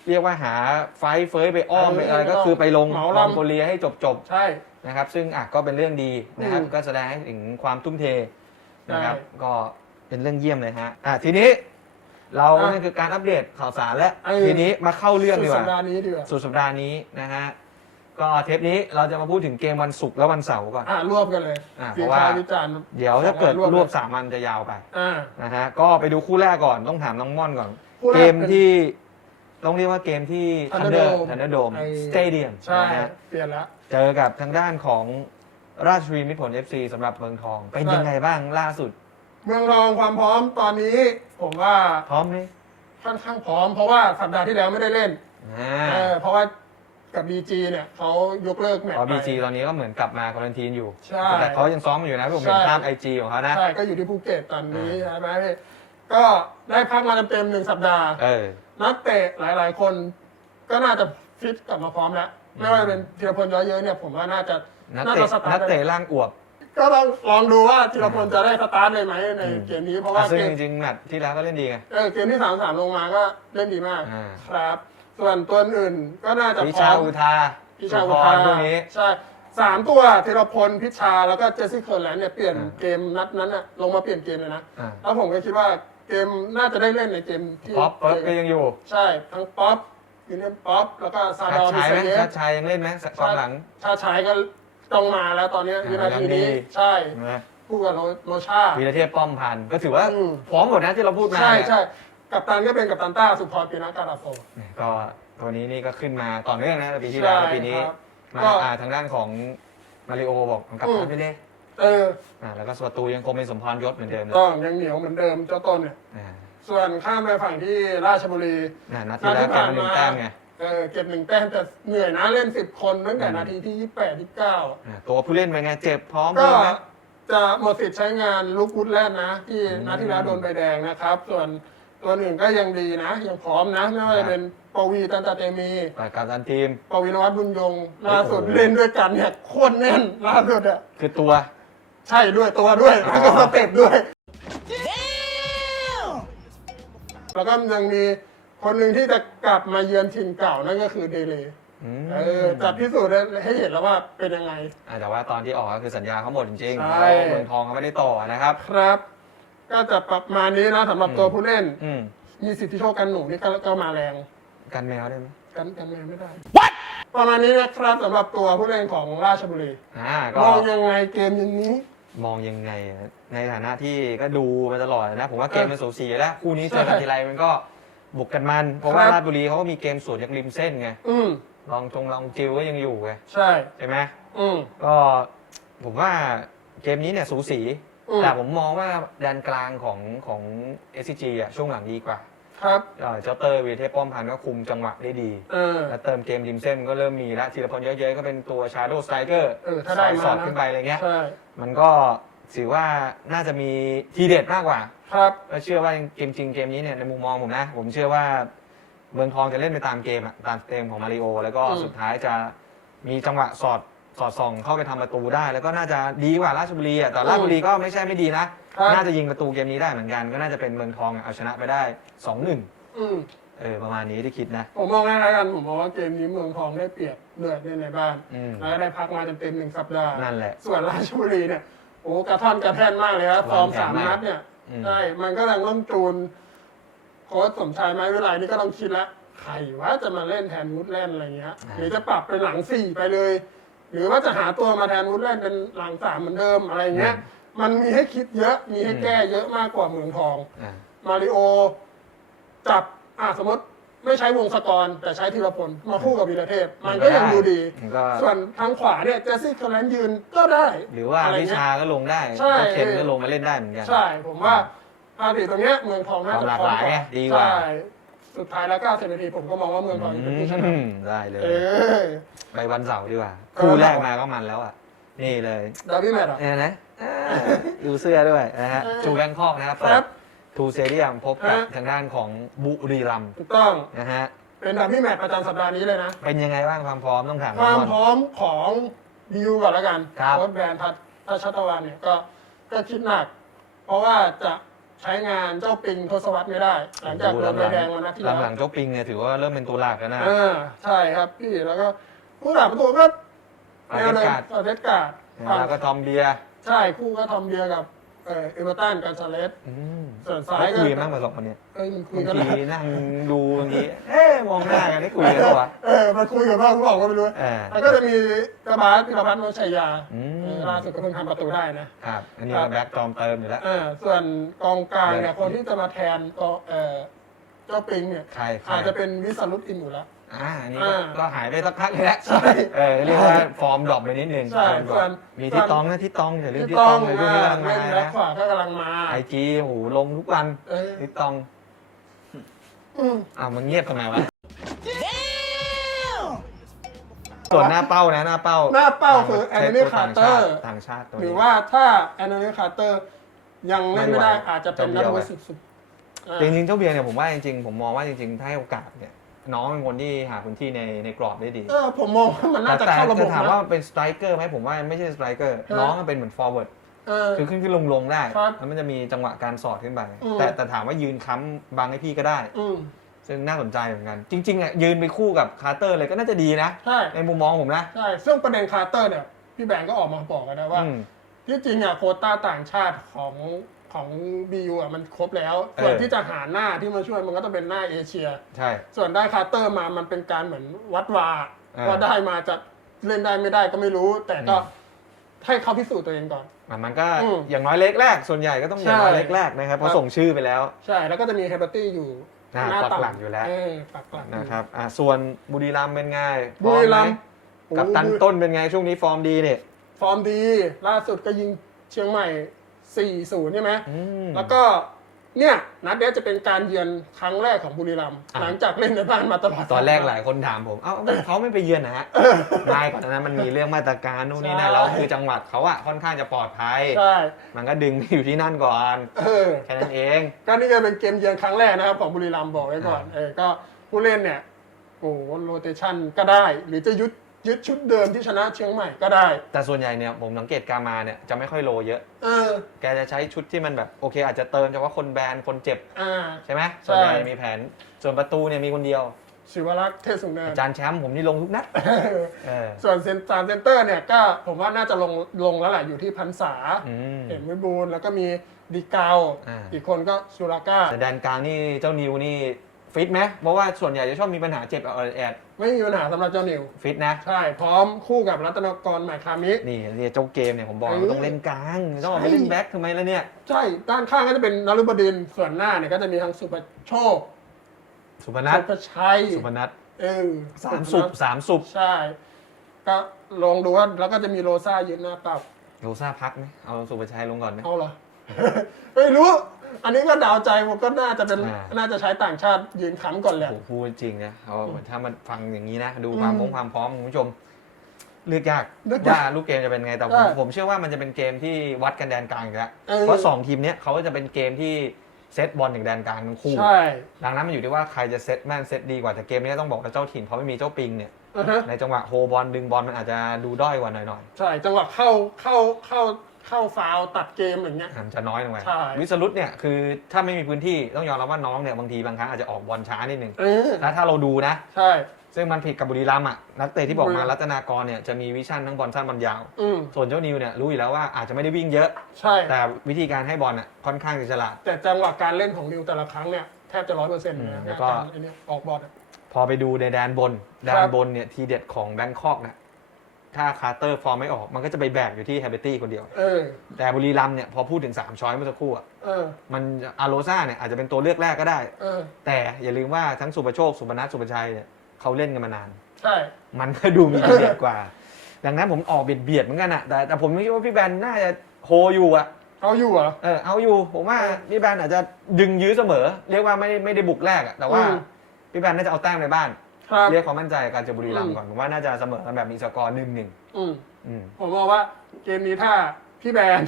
[SPEAKER 1] เรียกว่าหาไฟท์เฟยไปอ้อม
[SPEAKER 2] เอ
[SPEAKER 1] ไป
[SPEAKER 2] อ
[SPEAKER 1] อะไร
[SPEAKER 2] ไม่ต้
[SPEAKER 1] ก็
[SPEAKER 2] อง
[SPEAKER 1] คือไปลง
[SPEAKER 2] เหมา
[SPEAKER 1] ล
[SPEAKER 2] ลำ
[SPEAKER 1] องโกเลียให้จบจบ
[SPEAKER 2] ใช่
[SPEAKER 1] ๆ นะครับซึ่งอะก็เป็นเรื่องดีนะครับ
[SPEAKER 2] อืม
[SPEAKER 1] ก็แสดงให้ถึงความทุ่มเทนะครับ
[SPEAKER 2] ใช่
[SPEAKER 1] ก็เป็นเรื่องเยี่ยมเลยฮะอะทีนี้เรา
[SPEAKER 2] อะ
[SPEAKER 1] นี่คือการอัปเดตข่าวสารและ
[SPEAKER 2] เออ
[SPEAKER 1] ทีนี้มาเข้าเรื่อง
[SPEAKER 2] สุ
[SPEAKER 1] ดี
[SPEAKER 2] ด
[SPEAKER 1] ก
[SPEAKER 2] สั
[SPEAKER 1] ว่า
[SPEAKER 2] ปดาห์นี้ดีกว่า
[SPEAKER 1] สุดสัปดาห์นี้นะฮะก็เทปนี้เราจะมาพูดถึงเกมวันศุกร์และวันเสาร์ก่อน
[SPEAKER 2] อ่ารวบกันเลย
[SPEAKER 1] อ่าเพ
[SPEAKER 2] วิ
[SPEAKER 1] ราะว่า
[SPEAKER 2] พากษ์วิจารณ์
[SPEAKER 1] เดี๋ยวถ้าเกิด
[SPEAKER 2] รวบเลย
[SPEAKER 1] รวบสามวันจะยาวไป
[SPEAKER 2] อ่า
[SPEAKER 1] นะฮะก็ไปดูคู่แรกก่อนต้องถามน้องม่อนก่อน
[SPEAKER 2] คู่แรก
[SPEAKER 1] เกมที่ ต้องเรียกว่าเกมที่ Thunder
[SPEAKER 2] Thunderdome
[SPEAKER 1] Thunderdome
[SPEAKER 2] ไอ้
[SPEAKER 1] Stadium
[SPEAKER 2] ใช่
[SPEAKER 1] นะฮะ
[SPEAKER 2] เปลี่ยนแล้ว
[SPEAKER 1] เจอกับทางด้านของราชบุรีมิตรผล FC สำหรับเมืองทอง เป็น
[SPEAKER 2] ใช่
[SPEAKER 1] ยังไงบ้างล่าสุด
[SPEAKER 2] เมืองทองความพร้อมตอนนี้ ผมว่า
[SPEAKER 1] พร้อมไหม
[SPEAKER 2] ค่อนข้างพร้อมเพราะว่าสัปดาห์ที่แล้วไม่ได้เล่น
[SPEAKER 1] อ่า
[SPEAKER 2] เออเพราะว่ากับ BG เนี่ยเขายกเลิกแมตช์
[SPEAKER 1] อ๋อ
[SPEAKER 2] ไป
[SPEAKER 1] บีจีตอนนี้ก็เหมือนกลับมาควอรันทีนอยู่
[SPEAKER 2] ใช่
[SPEAKER 1] แต่เขายังซ้อมอยู่นะผมเห็น
[SPEAKER 2] ใช่
[SPEAKER 1] ภาพไอจีของเขานะ
[SPEAKER 2] ใช่ก็อยู่ที่ภูเก็ตตอนนี้ใช่ไหมพี่ก็ได้พักมาเต็มๆหนึ่งสัปดาห์
[SPEAKER 1] เออ
[SPEAKER 2] นักเตะหลาย ๆ คนก็น่าจะฟิตกลับมาพร้อมแล้ว ไม่ว่าจะเป็นธีรพลย้อยเยอะเนี่ยผมว่าน่าจะ
[SPEAKER 1] นัก
[SPEAKER 2] น่า
[SPEAKER 1] เตะ
[SPEAKER 2] จะสตา
[SPEAKER 1] นั
[SPEAKER 2] ร์
[SPEAKER 1] ก
[SPEAKER 2] ท
[SPEAKER 1] เตะร่างอวบ
[SPEAKER 2] ก็ต้องลองดูว่าธีรพลจะได้สตาร์ทเลยไหมใน
[SPEAKER 1] อืม
[SPEAKER 2] เกมนี้เพราะว่า
[SPEAKER 1] อะซึ่ง
[SPEAKER 2] เกม
[SPEAKER 1] จริงๆแมตช์ที่แล้วก็เล่นดีไง
[SPEAKER 2] เออเกมที่สามสามลงมาก็เล่นดีมาก
[SPEAKER 1] อ่า
[SPEAKER 2] ครับ ส่วนตัวอื่นก็น่าจะ
[SPEAKER 1] พิ
[SPEAKER 2] พร้
[SPEAKER 1] ชา
[SPEAKER 2] อม
[SPEAKER 1] อุทา
[SPEAKER 2] พิชา
[SPEAKER 1] สุ
[SPEAKER 2] อุ
[SPEAKER 1] พ
[SPEAKER 2] ทาร
[SPEAKER 1] พวกนี้
[SPEAKER 2] ใช่สามตัวธีรพลพิชาแล้วก็เจสซี่เคิร์แลนด์เนี่ยเปลี่ยน
[SPEAKER 1] อ่า
[SPEAKER 2] เกมนัดนั้นอะลงมาเปลี่ยนเกมเลยนะ
[SPEAKER 1] อ่า
[SPEAKER 2] แล้วผมก็คิดว่า เกมน่าจะได้เล่นในเกมที่
[SPEAKER 1] ป๊อปเปิร์กก็ยังอยู่
[SPEAKER 2] ใช่ทั้งป๊อปยูเนียนป๊อปแล้วก็ซา
[SPEAKER 1] ชั
[SPEAKER 2] ด
[SPEAKER 1] ด
[SPEAKER 2] อมิ
[SPEAKER 1] ชัย
[SPEAKER 2] เซ
[SPEAKER 1] ไหม
[SPEAKER 2] เย
[SPEAKER 1] ชั
[SPEAKER 2] ส
[SPEAKER 1] ดชัยยังเล่นไหมกองหลัง
[SPEAKER 2] ชาชายก็ต้องมาแล้วตอนเนี้ย
[SPEAKER 1] อ่า
[SPEAKER 2] วินาที
[SPEAKER 1] ยังดี
[SPEAKER 2] นี้ใช่
[SPEAKER 1] นะ
[SPEAKER 2] คู่กับโรโรชา
[SPEAKER 1] วีรเทพป้อมพันธ์ก็ถือว่า
[SPEAKER 2] อืม
[SPEAKER 1] พร้อมหมดนะที่เราพูดมา
[SPEAKER 2] ใช่
[SPEAKER 1] เนี่ย
[SPEAKER 2] ใช่กัปตันก็เป็นกัปตันต้าสุพรปีนักการาโฟ
[SPEAKER 1] ก็ตัวนี้นี่ก็ขึ้นมาต่อเนื่องนะปีที่แล้ว
[SPEAKER 2] ใช่
[SPEAKER 1] ปีนี้
[SPEAKER 2] ครับ
[SPEAKER 1] มา
[SPEAKER 2] ก็
[SPEAKER 1] อ่าทางด้านของมาริโอบอกกลับ
[SPEAKER 2] อืม
[SPEAKER 1] ทันไปเลย
[SPEAKER 2] เออ
[SPEAKER 1] อ่าแล้วก็สวตูยังคงเป็นสมพรยศเหมือนเดิมนะ
[SPEAKER 2] ต้องยังเหนียวเหมือนเดิมเจ้าต้นเนี่ย
[SPEAKER 1] อ่า
[SPEAKER 2] ส่วนข้ามไปฝั่งที่ราชบุรี
[SPEAKER 1] น่ะนัดที่แล้วแกมาหนึ่งแต้มไง
[SPEAKER 2] เออเก็บหนึ่งแต้มแต่เหนื่อยนะเล่นสิบคนตั้งแต่
[SPEAKER 1] อืม
[SPEAKER 2] นาทีที่ยี่แปดยี่เก้า
[SPEAKER 1] อ่าตัวผู้เล่นเป็นไงเจ็บพร้อม
[SPEAKER 2] ก็
[SPEAKER 1] เลยไหม
[SPEAKER 2] จะหมดสิทธิ์ใช้งานลูกวุฒแรกนะ ที่
[SPEAKER 1] อืม
[SPEAKER 2] นัดที่แล้วโดนใบแดงนะครับ ส่วนตัวหนึ่งก็ยังดีนะ ยังพร้อมนะไม่ว่า
[SPEAKER 1] ครั
[SPEAKER 2] จะ
[SPEAKER 1] บ
[SPEAKER 2] เป็นปวีตันตาเตมี
[SPEAKER 1] แต่การทันทีม
[SPEAKER 2] ปวีนวัฒน์บุญยง ล่าสุด
[SPEAKER 1] โอ้โห
[SPEAKER 2] เล่นด้วยกันเนี่ยโคตรแน่นล่าสุดอะ
[SPEAKER 1] คือตัว
[SPEAKER 2] ใช่ด้วยตัวด้วย
[SPEAKER 1] อ๋อ
[SPEAKER 2] แล้วก็สเต็ปด้วย แล้วก็ยังมีคนหนึ่งที่จะกลับมาเยือนทีมเก่านั่นก็คือเดเล
[SPEAKER 1] อืม
[SPEAKER 2] เออจะพิสูจน์ให้เห็นแล้วว่าเป็นยังไง
[SPEAKER 1] อ่าแต่ว่าตอนที่ออกก็คือสัญญาเขาหมดจริงๆ
[SPEAKER 2] ใช่
[SPEAKER 1] แล้วเมืองทองเขาไม่ได้ต่อนะครับ
[SPEAKER 2] ครับ ก็จะประมาณนี้นะสำหรับ
[SPEAKER 1] อืม
[SPEAKER 2] ตัวผู้เล่น
[SPEAKER 1] อืม
[SPEAKER 2] มีสิทธิโชคกันหนูนี่ก็ก็มาแรง
[SPEAKER 1] กันแมวได้ไหม
[SPEAKER 2] กันกันไม่ไม่ได้ ประมาณนี้นะครับสำหรับตัวผู้เล่นของราชบุรี
[SPEAKER 1] อ่าก็
[SPEAKER 2] มองยังไงเกมอย่างนี้
[SPEAKER 1] มองยังไงอะในฐานะที่ก็ดูมาตลอดนะ ผมว่าเกมมันสูสีแล้วคู่นี้เจอกัน
[SPEAKER 2] ใช่
[SPEAKER 1] ทีไรมันก็บุกกันมัน เพราะว่า
[SPEAKER 2] ครับ
[SPEAKER 1] ราชบุรีเขาก็มีเกมสวนจากริมเส้นไง
[SPEAKER 2] อืม
[SPEAKER 1] ลองจงลองจิวก็ยังอยู่ไง
[SPEAKER 2] ใช่
[SPEAKER 1] ใช่ไหม
[SPEAKER 2] อืม
[SPEAKER 1] ก็ผมว่าเกมนี้เนี่ยสูสี
[SPEAKER 2] อืม
[SPEAKER 1] แต่ผมมองว่าแดนกลางของของ s c g อะช่วงหลังดีกว่า
[SPEAKER 2] ครับ
[SPEAKER 1] เอ่อเจ้าเตอร์วีเทพป้อมพันธ์ก็คุมจังหวะได้ดี
[SPEAKER 2] เออ
[SPEAKER 1] แล้วเติมเกมริมเส้นก็เริ่มมีแล้วธีรพลเยอะๆก็เป็นตัวชาโดว์สไตรเกอร์
[SPEAKER 2] เออถ้าได้มา
[SPEAKER 1] สอด
[SPEAKER 2] นะ
[SPEAKER 1] ขึ้นไปอะไรเงี้ย
[SPEAKER 2] ใช่
[SPEAKER 1] มันก็ถือว่าน่าจะมีทีเด็ดมากกว่า
[SPEAKER 2] ครับ
[SPEAKER 1] ก็เชื่อว่าเกมจริงเกมนี้เนี่ยในมุมมองผมนะ ผมเชื่อว่าเมืองทองจะเล่นไปตามเกมอะตามเกมของมาริโอ แล้วก็
[SPEAKER 2] อืม
[SPEAKER 1] สุดท้ายจะมีจังหวะสอด สอดส่องเข้าไปทำประตูได้ แล้วก็น่าจะดีกว่าราชบุรีอะแต่ราชบุรีก็ไม่ใช่ไม่ดีนะ
[SPEAKER 2] ครับ
[SPEAKER 1] น่าจะยิงประตูเกมนี้ได้เหมือนกัน ก็น่าจะเป็นเมืองทองเอาชนะไปได้สองหนึ่ง
[SPEAKER 2] อืม
[SPEAKER 1] เออประมาณนี้ที่คิดนะ
[SPEAKER 2] ผมมองง่ายๆกันผมมองว่าเกมนี้เมืองทองได้เปรียบเลือดเล่นในบ้าน
[SPEAKER 1] อืม
[SPEAKER 2] แล้วก็ได้พักมาเต็มๆหนึ่งสัปดาห์
[SPEAKER 1] นั่นแหละ
[SPEAKER 2] ส่วนราชบุรีเนี่ยโอ้กระท่อนกระแท่นมากเลยครับฟอร์ม
[SPEAKER 1] วางแผน
[SPEAKER 2] สาม
[SPEAKER 1] มาก
[SPEAKER 2] นัดเนี่ย
[SPEAKER 1] อืม
[SPEAKER 2] ใช่มันก็ยังต้องจูนโค้ชสมชายไม้วิไลนี่ก็ต้องคิดแล้วใครว่าจะมาเล่นแทนวูดแลนด์อะไรเงี้ยหรือจะปรับเป็นหลังสี่ไปเลยห รือว่าจะหาตัวมาแทนวูดแลนด์เป็นหลังสามเหมือนเดิมอะไรเงี้ย มันมีให้คิดเยอะมีให้แก้เยอะมากกว่าเมืองทอง
[SPEAKER 1] อ่า
[SPEAKER 2] มาริโอ จับอะสมมติไม่ใช้วงศกรแต่ใช้ธีรพลมาคู่กับวีรเทพ มันก็ยังดูดี
[SPEAKER 1] มันก็
[SPEAKER 2] ส่วนทางขวาเนี่ยเจสซี่คาร์แลนยืนก็ได้
[SPEAKER 1] หรือว่าะ
[SPEAKER 2] ไเงี้
[SPEAKER 1] วิ
[SPEAKER 2] ย
[SPEAKER 1] ชาก็ลงได้
[SPEAKER 2] ใช่
[SPEAKER 1] แล้วเคนก็ลงมาเล่นได้เหมือนกัน
[SPEAKER 2] ใช่ ผมว่าภาษีตรงเนี้ยเมืองทองน่าจะ
[SPEAKER 1] ความหลากหลาย
[SPEAKER 2] พร้อม
[SPEAKER 1] ไงดีกว่า
[SPEAKER 2] ใช่สุดท้ายแล้ว 90 นาทีผมก็มองว่าเมืองทองเป็นผู้ชนะ
[SPEAKER 1] อืมได้เลย
[SPEAKER 2] เออ
[SPEAKER 1] ไปวันเสาร์ดีกว่า
[SPEAKER 2] เออ
[SPEAKER 1] คู่แรกมาก็มันแล้วอะ นี่เลย
[SPEAKER 2] ดาร์บี้แมตช์เหรอ
[SPEAKER 1] เนี่ยนะอ่าดูเสื้อด้วยนะฮะ
[SPEAKER 2] เออ
[SPEAKER 1] จูแบงคอกนะครับ
[SPEAKER 2] ครับ
[SPEAKER 1] ทูเซเดียมพบกับ
[SPEAKER 2] ฮะ
[SPEAKER 1] ทางด้านของบุรีรัมย์
[SPEAKER 2] ถูกต้อง
[SPEAKER 1] นะฮะ
[SPEAKER 2] เป็นดาร์บี้แมตช์ประจำสัปดาห์นี้เลยนะ
[SPEAKER 1] เป็นยังไงบ้างความพร้อมต้องถาม
[SPEAKER 2] ค
[SPEAKER 1] น้อง
[SPEAKER 2] วาม
[SPEAKER 1] ม่อน
[SPEAKER 2] พร้อมของดิวก่อนแล้วกัน
[SPEAKER 1] ครับ
[SPEAKER 2] โค้ชแบรนด์ทัชทัชชัตวันเนี่ยก็ก็คิดหนัก เพราะว่าจะใช้งานเจ้าปิงทศวรรษไม่ได้ หลังจากโดนใบแดงวันนัดที่แล้ว
[SPEAKER 1] หลังๆเจ้าปิงเนี่ยถือว่าเริ่มเป็นตัวหลักแล้วนะ
[SPEAKER 2] อ่าใช่ครับพี่แล้วก็ ผู้หลักประตูก็
[SPEAKER 1] ปาเทสการ์ด
[SPEAKER 2] ปาเทสการ์ด
[SPEAKER 1] แล้วก็ทอมเบียร์
[SPEAKER 2] ใช่คู่ก็ทอมเบียร์กับเออเอเวอร์ตันกันซาเลส
[SPEAKER 1] อืม
[SPEAKER 2] ส่วนซ้า
[SPEAKER 1] เขา
[SPEAKER 2] ยก็
[SPEAKER 1] คุยกันบ้างมาสองคนเนี่ย
[SPEAKER 2] เออมันคุย
[SPEAKER 1] บาง
[SPEAKER 2] กัน
[SPEAKER 1] ทีนั่งดูบางทีเอ๊ะมองหน้ากันได้คุยกันหรอวะ
[SPEAKER 2] เออมันคุยกันบ้างบอกก็ไม่รู้
[SPEAKER 1] เออ
[SPEAKER 2] แล้วก็จะมีกระบาสพิรพัฒน์โนชัยยา
[SPEAKER 1] อืม
[SPEAKER 2] เออล่าสุดก็เพิ่งทำประตูได้นะ
[SPEAKER 1] ครับอันนี้ก็แบ็กจอมเติมอยู่แล้ว
[SPEAKER 2] เออส่วนกองกลางเนี่ย
[SPEAKER 1] เออ
[SPEAKER 2] คนที่จะมาแทนก็เออเจ้าปิงเนี่ย
[SPEAKER 1] ใครใคร
[SPEAKER 2] อาจจะเป็นวิสรุตอินอยู่แล้ว
[SPEAKER 1] อ่าอันนี้
[SPEAKER 2] อ่า
[SPEAKER 1] ก็หายไปสักพักเลยแหละ
[SPEAKER 2] ใช่
[SPEAKER 1] เออเรียกว่าฟอร์มดรอปไปนิดนึง
[SPEAKER 2] ใช่
[SPEAKER 1] ฟอร์มดรอป
[SPEAKER 2] ส่วน
[SPEAKER 1] มีที่ตองนะที่ตองอย่าลืม
[SPEAKER 2] ที่
[SPEAKER 1] ที่
[SPEAKER 2] ต้
[SPEAKER 1] ต
[SPEAKER 2] อ
[SPEAKER 1] องงเลยช่วงนี้กำลังมา
[SPEAKER 2] เล่นแบ็ค
[SPEAKER 1] นะ
[SPEAKER 2] ขวาก็กำลังมา
[SPEAKER 1] ไอจีโอ้โหลงทุกวัน
[SPEAKER 2] เออ
[SPEAKER 1] ที่ตอง
[SPEAKER 2] อืม
[SPEAKER 1] อ้าวมันเงียบทำไมวะส่วนหน้าเป้านะหน้าเป้า
[SPEAKER 2] หน้าเป้าคือแอน
[SPEAKER 1] ใช้
[SPEAKER 2] นี่
[SPEAKER 1] ตัว
[SPEAKER 2] คา
[SPEAKER 1] ต่าง
[SPEAKER 2] ร์เต
[SPEAKER 1] ชา
[SPEAKER 2] อ
[SPEAKER 1] ติ
[SPEAKER 2] ร์
[SPEAKER 1] ต่างชาติตัว
[SPEAKER 2] หรือ
[SPEAKER 1] นี้
[SPEAKER 2] ว่าถ้าแอนนี่คาร์เตอร์ยังเล่นไม่ได้
[SPEAKER 1] ไม่ไหว
[SPEAKER 2] อาจจะเป็น
[SPEAKER 1] จำเดี
[SPEAKER 2] นั
[SPEAKER 1] ย
[SPEAKER 2] ก
[SPEAKER 1] ว
[SPEAKER 2] มวย
[SPEAKER 1] อะ
[SPEAKER 2] สุดสุดๆอ่า
[SPEAKER 1] จริงๆเจ้าเบียร์เนี่ยผมว่าจริงๆผมมองว่าจริงๆถ้าให้โอกาสเนี่ย น้องเป็นคนที่หาพื้นที่ในในกรอบได้ดี
[SPEAKER 2] เออผมมองว่ามันน่าจะ
[SPEAKER 1] แต่
[SPEAKER 2] เข้าระบ
[SPEAKER 1] แต่
[SPEAKER 2] บ
[SPEAKER 1] ถามว่า
[SPEAKER 2] นะ
[SPEAKER 1] มันเป็นสไตรเกอร์ไหมผมว่าไม่ใช่สไตรเกอร์
[SPEAKER 2] เออ
[SPEAKER 1] น้องมันเป็นเหมือนฟอร์เวิร์ด
[SPEAKER 2] เออ
[SPEAKER 1] คือขึ้นขึ้นลงลงได้
[SPEAKER 2] ครับ
[SPEAKER 1] แล้วมันจะมีจังหวะการสอดขึ้นไป
[SPEAKER 2] อืม
[SPEAKER 1] แต่แต่ถามว่ายืนค้ำบังให้พี่ก็ได้
[SPEAKER 2] อืม
[SPEAKER 1] ซึ่งน่าสนใจเหมือนกัน จริงๆอะยืนไปคู่กับคาร์เตอร์เลยก็น่าจะดีนะ
[SPEAKER 2] ใช่
[SPEAKER 1] ในมุมมองผมนะ
[SPEAKER 2] ใช่ซึ่งประเด็นคาร์เตอร์เนี่ย พี่แบงก์ก็ออกมาบอกกันนะว่า
[SPEAKER 1] อืม
[SPEAKER 2] ที่จริงอะโควต้าต่างชาติของ ของบียูอะมันครบแล้ว ส่วน
[SPEAKER 1] เออ
[SPEAKER 2] ที่จะหาหน้าที่มาช่วยมันก็ต้องเป็นหน้าเอเชีย
[SPEAKER 1] ใช่
[SPEAKER 2] ส่วนได้คาร์เตอร์มามันเป็นการเหมือนวัดวา
[SPEAKER 1] เออ
[SPEAKER 2] ว่าได้มาจะเล่นได้ไม่ได้ก็ไม่รู้ แต่ก็
[SPEAKER 1] อืม
[SPEAKER 2] ให้เขาพิสูจน์ตัวเองก่อน
[SPEAKER 1] อะมันก็
[SPEAKER 2] อืม
[SPEAKER 1] อย่างน้อยเล็กแรก ส่วนใหญ่ก็ต้องอย่างน้อย
[SPEAKER 2] ใช่
[SPEAKER 1] เล็กแรกนะครับเพ
[SPEAKER 2] ครั
[SPEAKER 1] ราะ
[SPEAKER 2] บ
[SPEAKER 1] ส่งชื่อไปแล้ว
[SPEAKER 2] ใช่ แล้วก็จะมีเฮเบอร์ตี้อยู่
[SPEAKER 1] อ่า
[SPEAKER 2] หน้า
[SPEAKER 1] ปัก
[SPEAKER 2] ต่ำ
[SPEAKER 1] หลักอยู่แล้ว
[SPEAKER 2] เออปักหลักอยู่
[SPEAKER 1] นะครับอะส่วนบุรีรัมย์เป็นไง
[SPEAKER 2] บุรีรัมย์
[SPEAKER 1] พอไหกับตันต้นเป็นไงช่วงนี้ฟอร์มดีเนี่ย
[SPEAKER 2] ฟอร์มดี ล่าสุดก็ยิงเชียงใหม่ 4-0ใช่ไหม
[SPEAKER 1] อืม
[SPEAKER 2] แล้วก็เนี่ยนัดเนี้ยจะเป็นการเยือนครั้งแรกของบุรีรัมย์
[SPEAKER 1] อะ
[SPEAKER 2] หลังจากเล่นในบ้านมาตลอด
[SPEAKER 1] ตอนแรกหลายคนถามผม เอ้าเขาไม่ไปเยือนนะฮะไม่ก่อนหนานั้นมันมีเรื่องมาตรการนู่นนี่นั่น
[SPEAKER 2] ใช่
[SPEAKER 1] แล้วคือจังหวัดเขาอะค่อนข้างจะปลอดภัย
[SPEAKER 2] ใช่
[SPEAKER 1] มันก็ดึงไปอยู่ที่นั่นก่อน
[SPEAKER 2] เออ
[SPEAKER 1] แค่นั้นเอง
[SPEAKER 2] ก็นี่ก็เป็นเกมเยือนครั้งแรกนะครับของบุรีรัมย์บอกไว้ก่อน
[SPEAKER 1] อ่า
[SPEAKER 2] เออ ก็ผู้เล่นเนี่ย โอ้โรเตชันก็ได้ หรือจะยึด ยึดชุดเดิมที่ชนะเชียงใหม่ก็ได้
[SPEAKER 1] แต่ส่วนใหญ่เนี่ยผมสังเกตการมาเนี่ยจะไม่ค่อยโลเยอะ
[SPEAKER 2] เออ
[SPEAKER 1] แกจะใช้ชุดที่มันแบบโอเค อาจจะเติมเฉพาะคนแบนคนเจ็บ
[SPEAKER 2] อ่า
[SPEAKER 1] ใช่ไหม
[SPEAKER 2] ใช่
[SPEAKER 1] ส่วนใหญ่มีแผน ส่วนประตูเนี่ยมีคนเดียว
[SPEAKER 2] ศิวรักษ์เทศสุงเนิน
[SPEAKER 1] อาจารย์แชมป์ผมนี่ลงทุกนัดเออ
[SPEAKER 2] ส่วนเซนตามเซนเตอร์เนี่ยก็ผมว่าน่าจะลงลงแล้วแหละอยู่ที่พันษา
[SPEAKER 1] อืม
[SPEAKER 2] เห็นวิบูลย์แล้วก็มีดีเกา
[SPEAKER 1] อ่า
[SPEAKER 2] อีกคนก็ชูราก้า
[SPEAKER 1] แต่แดนกลางนี่เจ้านิวนี่ฟิตไหมเพราะว่าส่วนใหญ่จะชอบมีปัญหาเจ็บเอาแอด
[SPEAKER 2] ไม่มีปัญหาสำหรับเจ้านิว
[SPEAKER 1] ฟิตนะ
[SPEAKER 2] ใช่ พร้อมคู่กับรัตนกรหมายคามิ
[SPEAKER 1] นี่เนี่ยเจ้าเกมเนี่ยผมบอก
[SPEAKER 2] เออ
[SPEAKER 1] ว่าต้องเล่นกลางต้องออกไป
[SPEAKER 2] ใช่
[SPEAKER 1] เล่นแบ็คทำไมล่ะเนี่ย
[SPEAKER 2] ใช่ ด้านข้างก็จะเป็นนรุบดินทร์ส่วนหน้าเนี่ยก็จะมีทั้งสุภโชค
[SPEAKER 1] สุพนัท
[SPEAKER 2] สุภชัย
[SPEAKER 1] สุพนัท
[SPEAKER 2] เออ
[SPEAKER 1] สามสุบสามสุบ
[SPEAKER 2] ใช่ ก็ลองดูว่าแล้วก็จะมีโรซ่ายืนหน้าเป้า
[SPEAKER 1] โรซ่าพักไหมเอาสุภชัยลงก่อนไหม
[SPEAKER 2] เอาเหรอ ไม่รู้ อันนี้ก็เดาวใจผมก็น่าจะเป็น
[SPEAKER 1] อ่า
[SPEAKER 2] น่าจะใช้ต่างชาติยืนค้ำก่อนแหละ
[SPEAKER 1] ผมพูดจริงนะเอาถ้ามันฟังอย่างนี้นะ ดู
[SPEAKER 2] อืม
[SPEAKER 1] ความพร้อมความพร้อมคุณผู้ชม เลือกยาก
[SPEAKER 2] เลือกยาก
[SPEAKER 1] ว่าลูกเกมจะเป็นไงแต่ผม
[SPEAKER 2] ใช่
[SPEAKER 1] ผมเชื่อว่ามันจะเป็นเกมที่วัดกันแดนกลางอยู่แล้ว
[SPEAKER 2] เออ
[SPEAKER 1] เพราะสองทีมเนี้ยเขาจะเป็นเกมที่เซตบอลอย่างแดนกลางทั้งคู่
[SPEAKER 2] ใช่
[SPEAKER 1] ดังนั้นมันอยู่ที่ว่าใครจะเซตแม่นเซตดีกว่าแต่เกมนี้ต้องบอกว่าเจ้าถิ่นเพราะไม่มีเจ้าปิงเนี่ย
[SPEAKER 2] อ่าฮะ
[SPEAKER 1] ในจังหวะโฮบอลดึงบอลมันอาจจะดูด้อยกว่าหน่อย
[SPEAKER 2] ใช่จังหวะเข้าเข้าเข้า เข้าฟาวล์ตัดเกมอย่างเงี้ย
[SPEAKER 1] ๆมันจะน้อยลงไป
[SPEAKER 2] ใช่
[SPEAKER 1] วิสรุตเนี่ยคือถ้าไม่มีพื้นที่ต้องยอมรับว่าน้องเนี่ยบางทีบางครั้งอาจจะออกบอลช้านิดนึง
[SPEAKER 2] เออ
[SPEAKER 1] แล้วถ้าเราดูนะ
[SPEAKER 2] ใช่
[SPEAKER 1] ซึ่งมันผิดกับบุรีรัมย์อะนักเตะที่บอกมา
[SPEAKER 2] บุรีรัมย์
[SPEAKER 1] รัตนากรเนี่ยจะมีวิชั่นทั้งบอลสั้นบอลยาว
[SPEAKER 2] อืม
[SPEAKER 1] ส่วนเจ้านิวเนี่ยรู้อยู่แล้วว่าอาจจะไม่ได้วิ่งเยอะ
[SPEAKER 2] ใช่
[SPEAKER 1] แต่วิธีการให้บอลอะค่อนข้างจะฉลาด
[SPEAKER 2] แต่จังหวะการเล่นของนิวแต่ละครั้งเนี่ยแทบจะร้อยเปอร์เซ็นต์เลย
[SPEAKER 1] อื
[SPEAKER 2] นะ
[SPEAKER 1] มแล้วก็า
[SPEAKER 2] รไอ้เนี่ยออกบอลอะ
[SPEAKER 1] พอไปดูในแดนบน แด
[SPEAKER 2] ครั
[SPEAKER 1] น
[SPEAKER 2] บ
[SPEAKER 1] บนเนี่ยทีเด็ดของแบงคอกเนี่ย ถ้าคาร์เตอร์ฟอร์มไม่ออกมันก็จะไปแบกอยู่ที่แฮเบตี้คนเดียว
[SPEAKER 2] เออ
[SPEAKER 1] แต่บุรีรัมย์เนี่ยพอพูดถึง 3 ช้อยเมื่อสักครู่อะ
[SPEAKER 2] เออ
[SPEAKER 1] มันอาโรซ่าเนี่ยอาจจะเป็นตัวเลือกแรกก็ได้
[SPEAKER 2] เออ
[SPEAKER 1] แต่อย่าลืมว่าทั้งสุประโชค สุพนัทสุประชัยเนี่ยเขาเล่นกันมานาน
[SPEAKER 2] ใช่
[SPEAKER 1] มันก็ดูมีทีเด็ดกว่า ดังนั้นผมออกเบียดเบียดๆเหมือนกันอะแต่แต่ผมไม่คิดว่าพี่แบนน่าจะโฮอยู่อะ
[SPEAKER 2] เอาอยู่เหรอ
[SPEAKER 1] เออเอาอยู่ ผมว่าพี่แบนอาจจะดึงยื้อเสมอ เรียกว่าไม่ไม่ได้บุกแรกอะแต่ว่า
[SPEAKER 2] อืม
[SPEAKER 1] พี่แบนน่าจะเอาแต้มในบ้าน
[SPEAKER 2] ครับ
[SPEAKER 1] เรียกความมั่นใจกับการเจอบุรีรัม
[SPEAKER 2] อื
[SPEAKER 1] ย์
[SPEAKER 2] ม
[SPEAKER 1] ก่อนผมว่าน่าจะเสมอกันแบบมีสกอร์หนึ่งหนึ่ง
[SPEAKER 2] อืม
[SPEAKER 1] อืม
[SPEAKER 2] ผมมองว่าเกมนี้ถ้าพี่แบน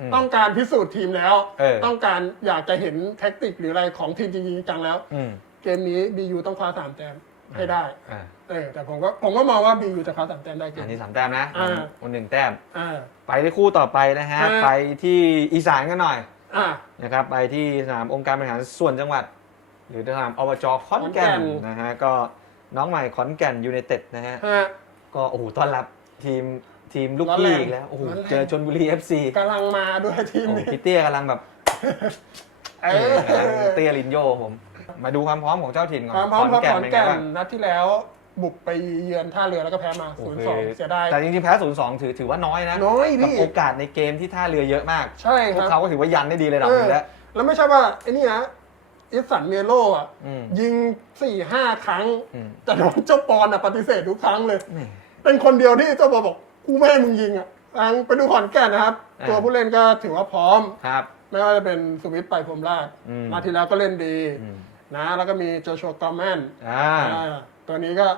[SPEAKER 1] อืม
[SPEAKER 2] ต้องการพิสูจน์ทีมแล้ว
[SPEAKER 1] เออ
[SPEAKER 2] ต้องการอยากจะเห็นแท็กติกหรืออะไรของทีมจริงๆจังๆแล้ว
[SPEAKER 1] อืม
[SPEAKER 2] เกมนี้บียูต้องคว้าสามแต้มให้ได้
[SPEAKER 1] อ่า
[SPEAKER 2] เออแต่ผมก็ผมก็มองว่าบียูจะคว้าสามแต้มได้เก
[SPEAKER 1] อั
[SPEAKER 2] ม
[SPEAKER 1] นนี้ สามแต้มนะ
[SPEAKER 2] อ่า
[SPEAKER 1] คนหนึ่งแต้ม
[SPEAKER 2] อ่า
[SPEAKER 1] ไปที่คู่ต่อไปนะฮะ
[SPEAKER 2] อ่า
[SPEAKER 1] ไปที่อีสานกันหน่อย
[SPEAKER 2] อ่า
[SPEAKER 1] นะครับ ไปที่สนามองค์การบริหารส่วนจังหวัด หรือสนามอบจขอนแก่
[SPEAKER 2] ขอนแก่
[SPEAKER 1] น
[SPEAKER 2] น
[SPEAKER 1] นะฮะ ก็ น้องใหม่ขอนแก่นยูไนเต็ดนะฮะ
[SPEAKER 2] ฮะ
[SPEAKER 1] ก็โอ้โหต้อนรับทีมทีมลูก
[SPEAKER 2] ร้อนแร
[SPEAKER 1] พี่
[SPEAKER 2] ง
[SPEAKER 1] อีกแล้วโอ้โห
[SPEAKER 2] ร้อนแรง
[SPEAKER 1] เจอชนบุรีเอฟซี
[SPEAKER 2] กำลังมาด้วยทีม
[SPEAKER 1] โอ้โห
[SPEAKER 2] นี้
[SPEAKER 1] พี่เตี้ยกำลังแบบ
[SPEAKER 2] เอ
[SPEAKER 1] เออกำลัง
[SPEAKER 2] อ
[SPEAKER 1] เตี้ยลินโยผม มาดูความพร้อมของเจ้าถิ่นก่อน
[SPEAKER 2] ความพร้อมของขอน
[SPEAKER 1] เป็นไง
[SPEAKER 2] แก่น
[SPEAKER 1] บ้าง
[SPEAKER 2] นัดที่แล้วบุกไปเยือนท่าเรือแล้วก็แพ้มา
[SPEAKER 1] โอ้
[SPEAKER 2] ศูน
[SPEAKER 1] โห
[SPEAKER 2] ย์สองเสียดาย
[SPEAKER 1] แต่จริงๆแพ้ศูนย์สองถือถือว่าน้อยนะ
[SPEAKER 2] น้อย
[SPEAKER 1] กับ
[SPEAKER 2] พี่
[SPEAKER 1] โอกาสในเกมที่ท่าเรือเยอะมาก
[SPEAKER 2] ใช่
[SPEAKER 1] พ
[SPEAKER 2] ควรั
[SPEAKER 1] ก
[SPEAKER 2] บ
[SPEAKER 1] เขาก็ถือว่ายันได้ดีระดับหนึงแล้ว
[SPEAKER 2] แล้วไม่ใช่ว่าไอ้นี่นะ อิสันเมโลอะ
[SPEAKER 1] อืม
[SPEAKER 2] ยิงสี่ห้าครั้ง
[SPEAKER 1] อืม
[SPEAKER 2] แต่โดนเจ้าปอนอะปฏิเสธทุกครั้งเลย
[SPEAKER 1] แหม่
[SPEAKER 2] เป็นคนเดียวที่เจ้าปอนบอกกูไม่ให้มึงยิงอะทางไปดูขอนแก่นนะครับ
[SPEAKER 1] อ่า
[SPEAKER 2] ตัวผู้เล่นก็ถือว่าพร้อม
[SPEAKER 1] ครับ
[SPEAKER 2] ไม่ว่าจะเป็นสวิตไปพรหมราช
[SPEAKER 1] อืม
[SPEAKER 2] นาทีแล้วก็เล่นดี
[SPEAKER 1] อืม
[SPEAKER 2] นะ แล้วก็มีโจชัวกอมแมน
[SPEAKER 1] อ่า
[SPEAKER 2] อ่าตัวนี้ก็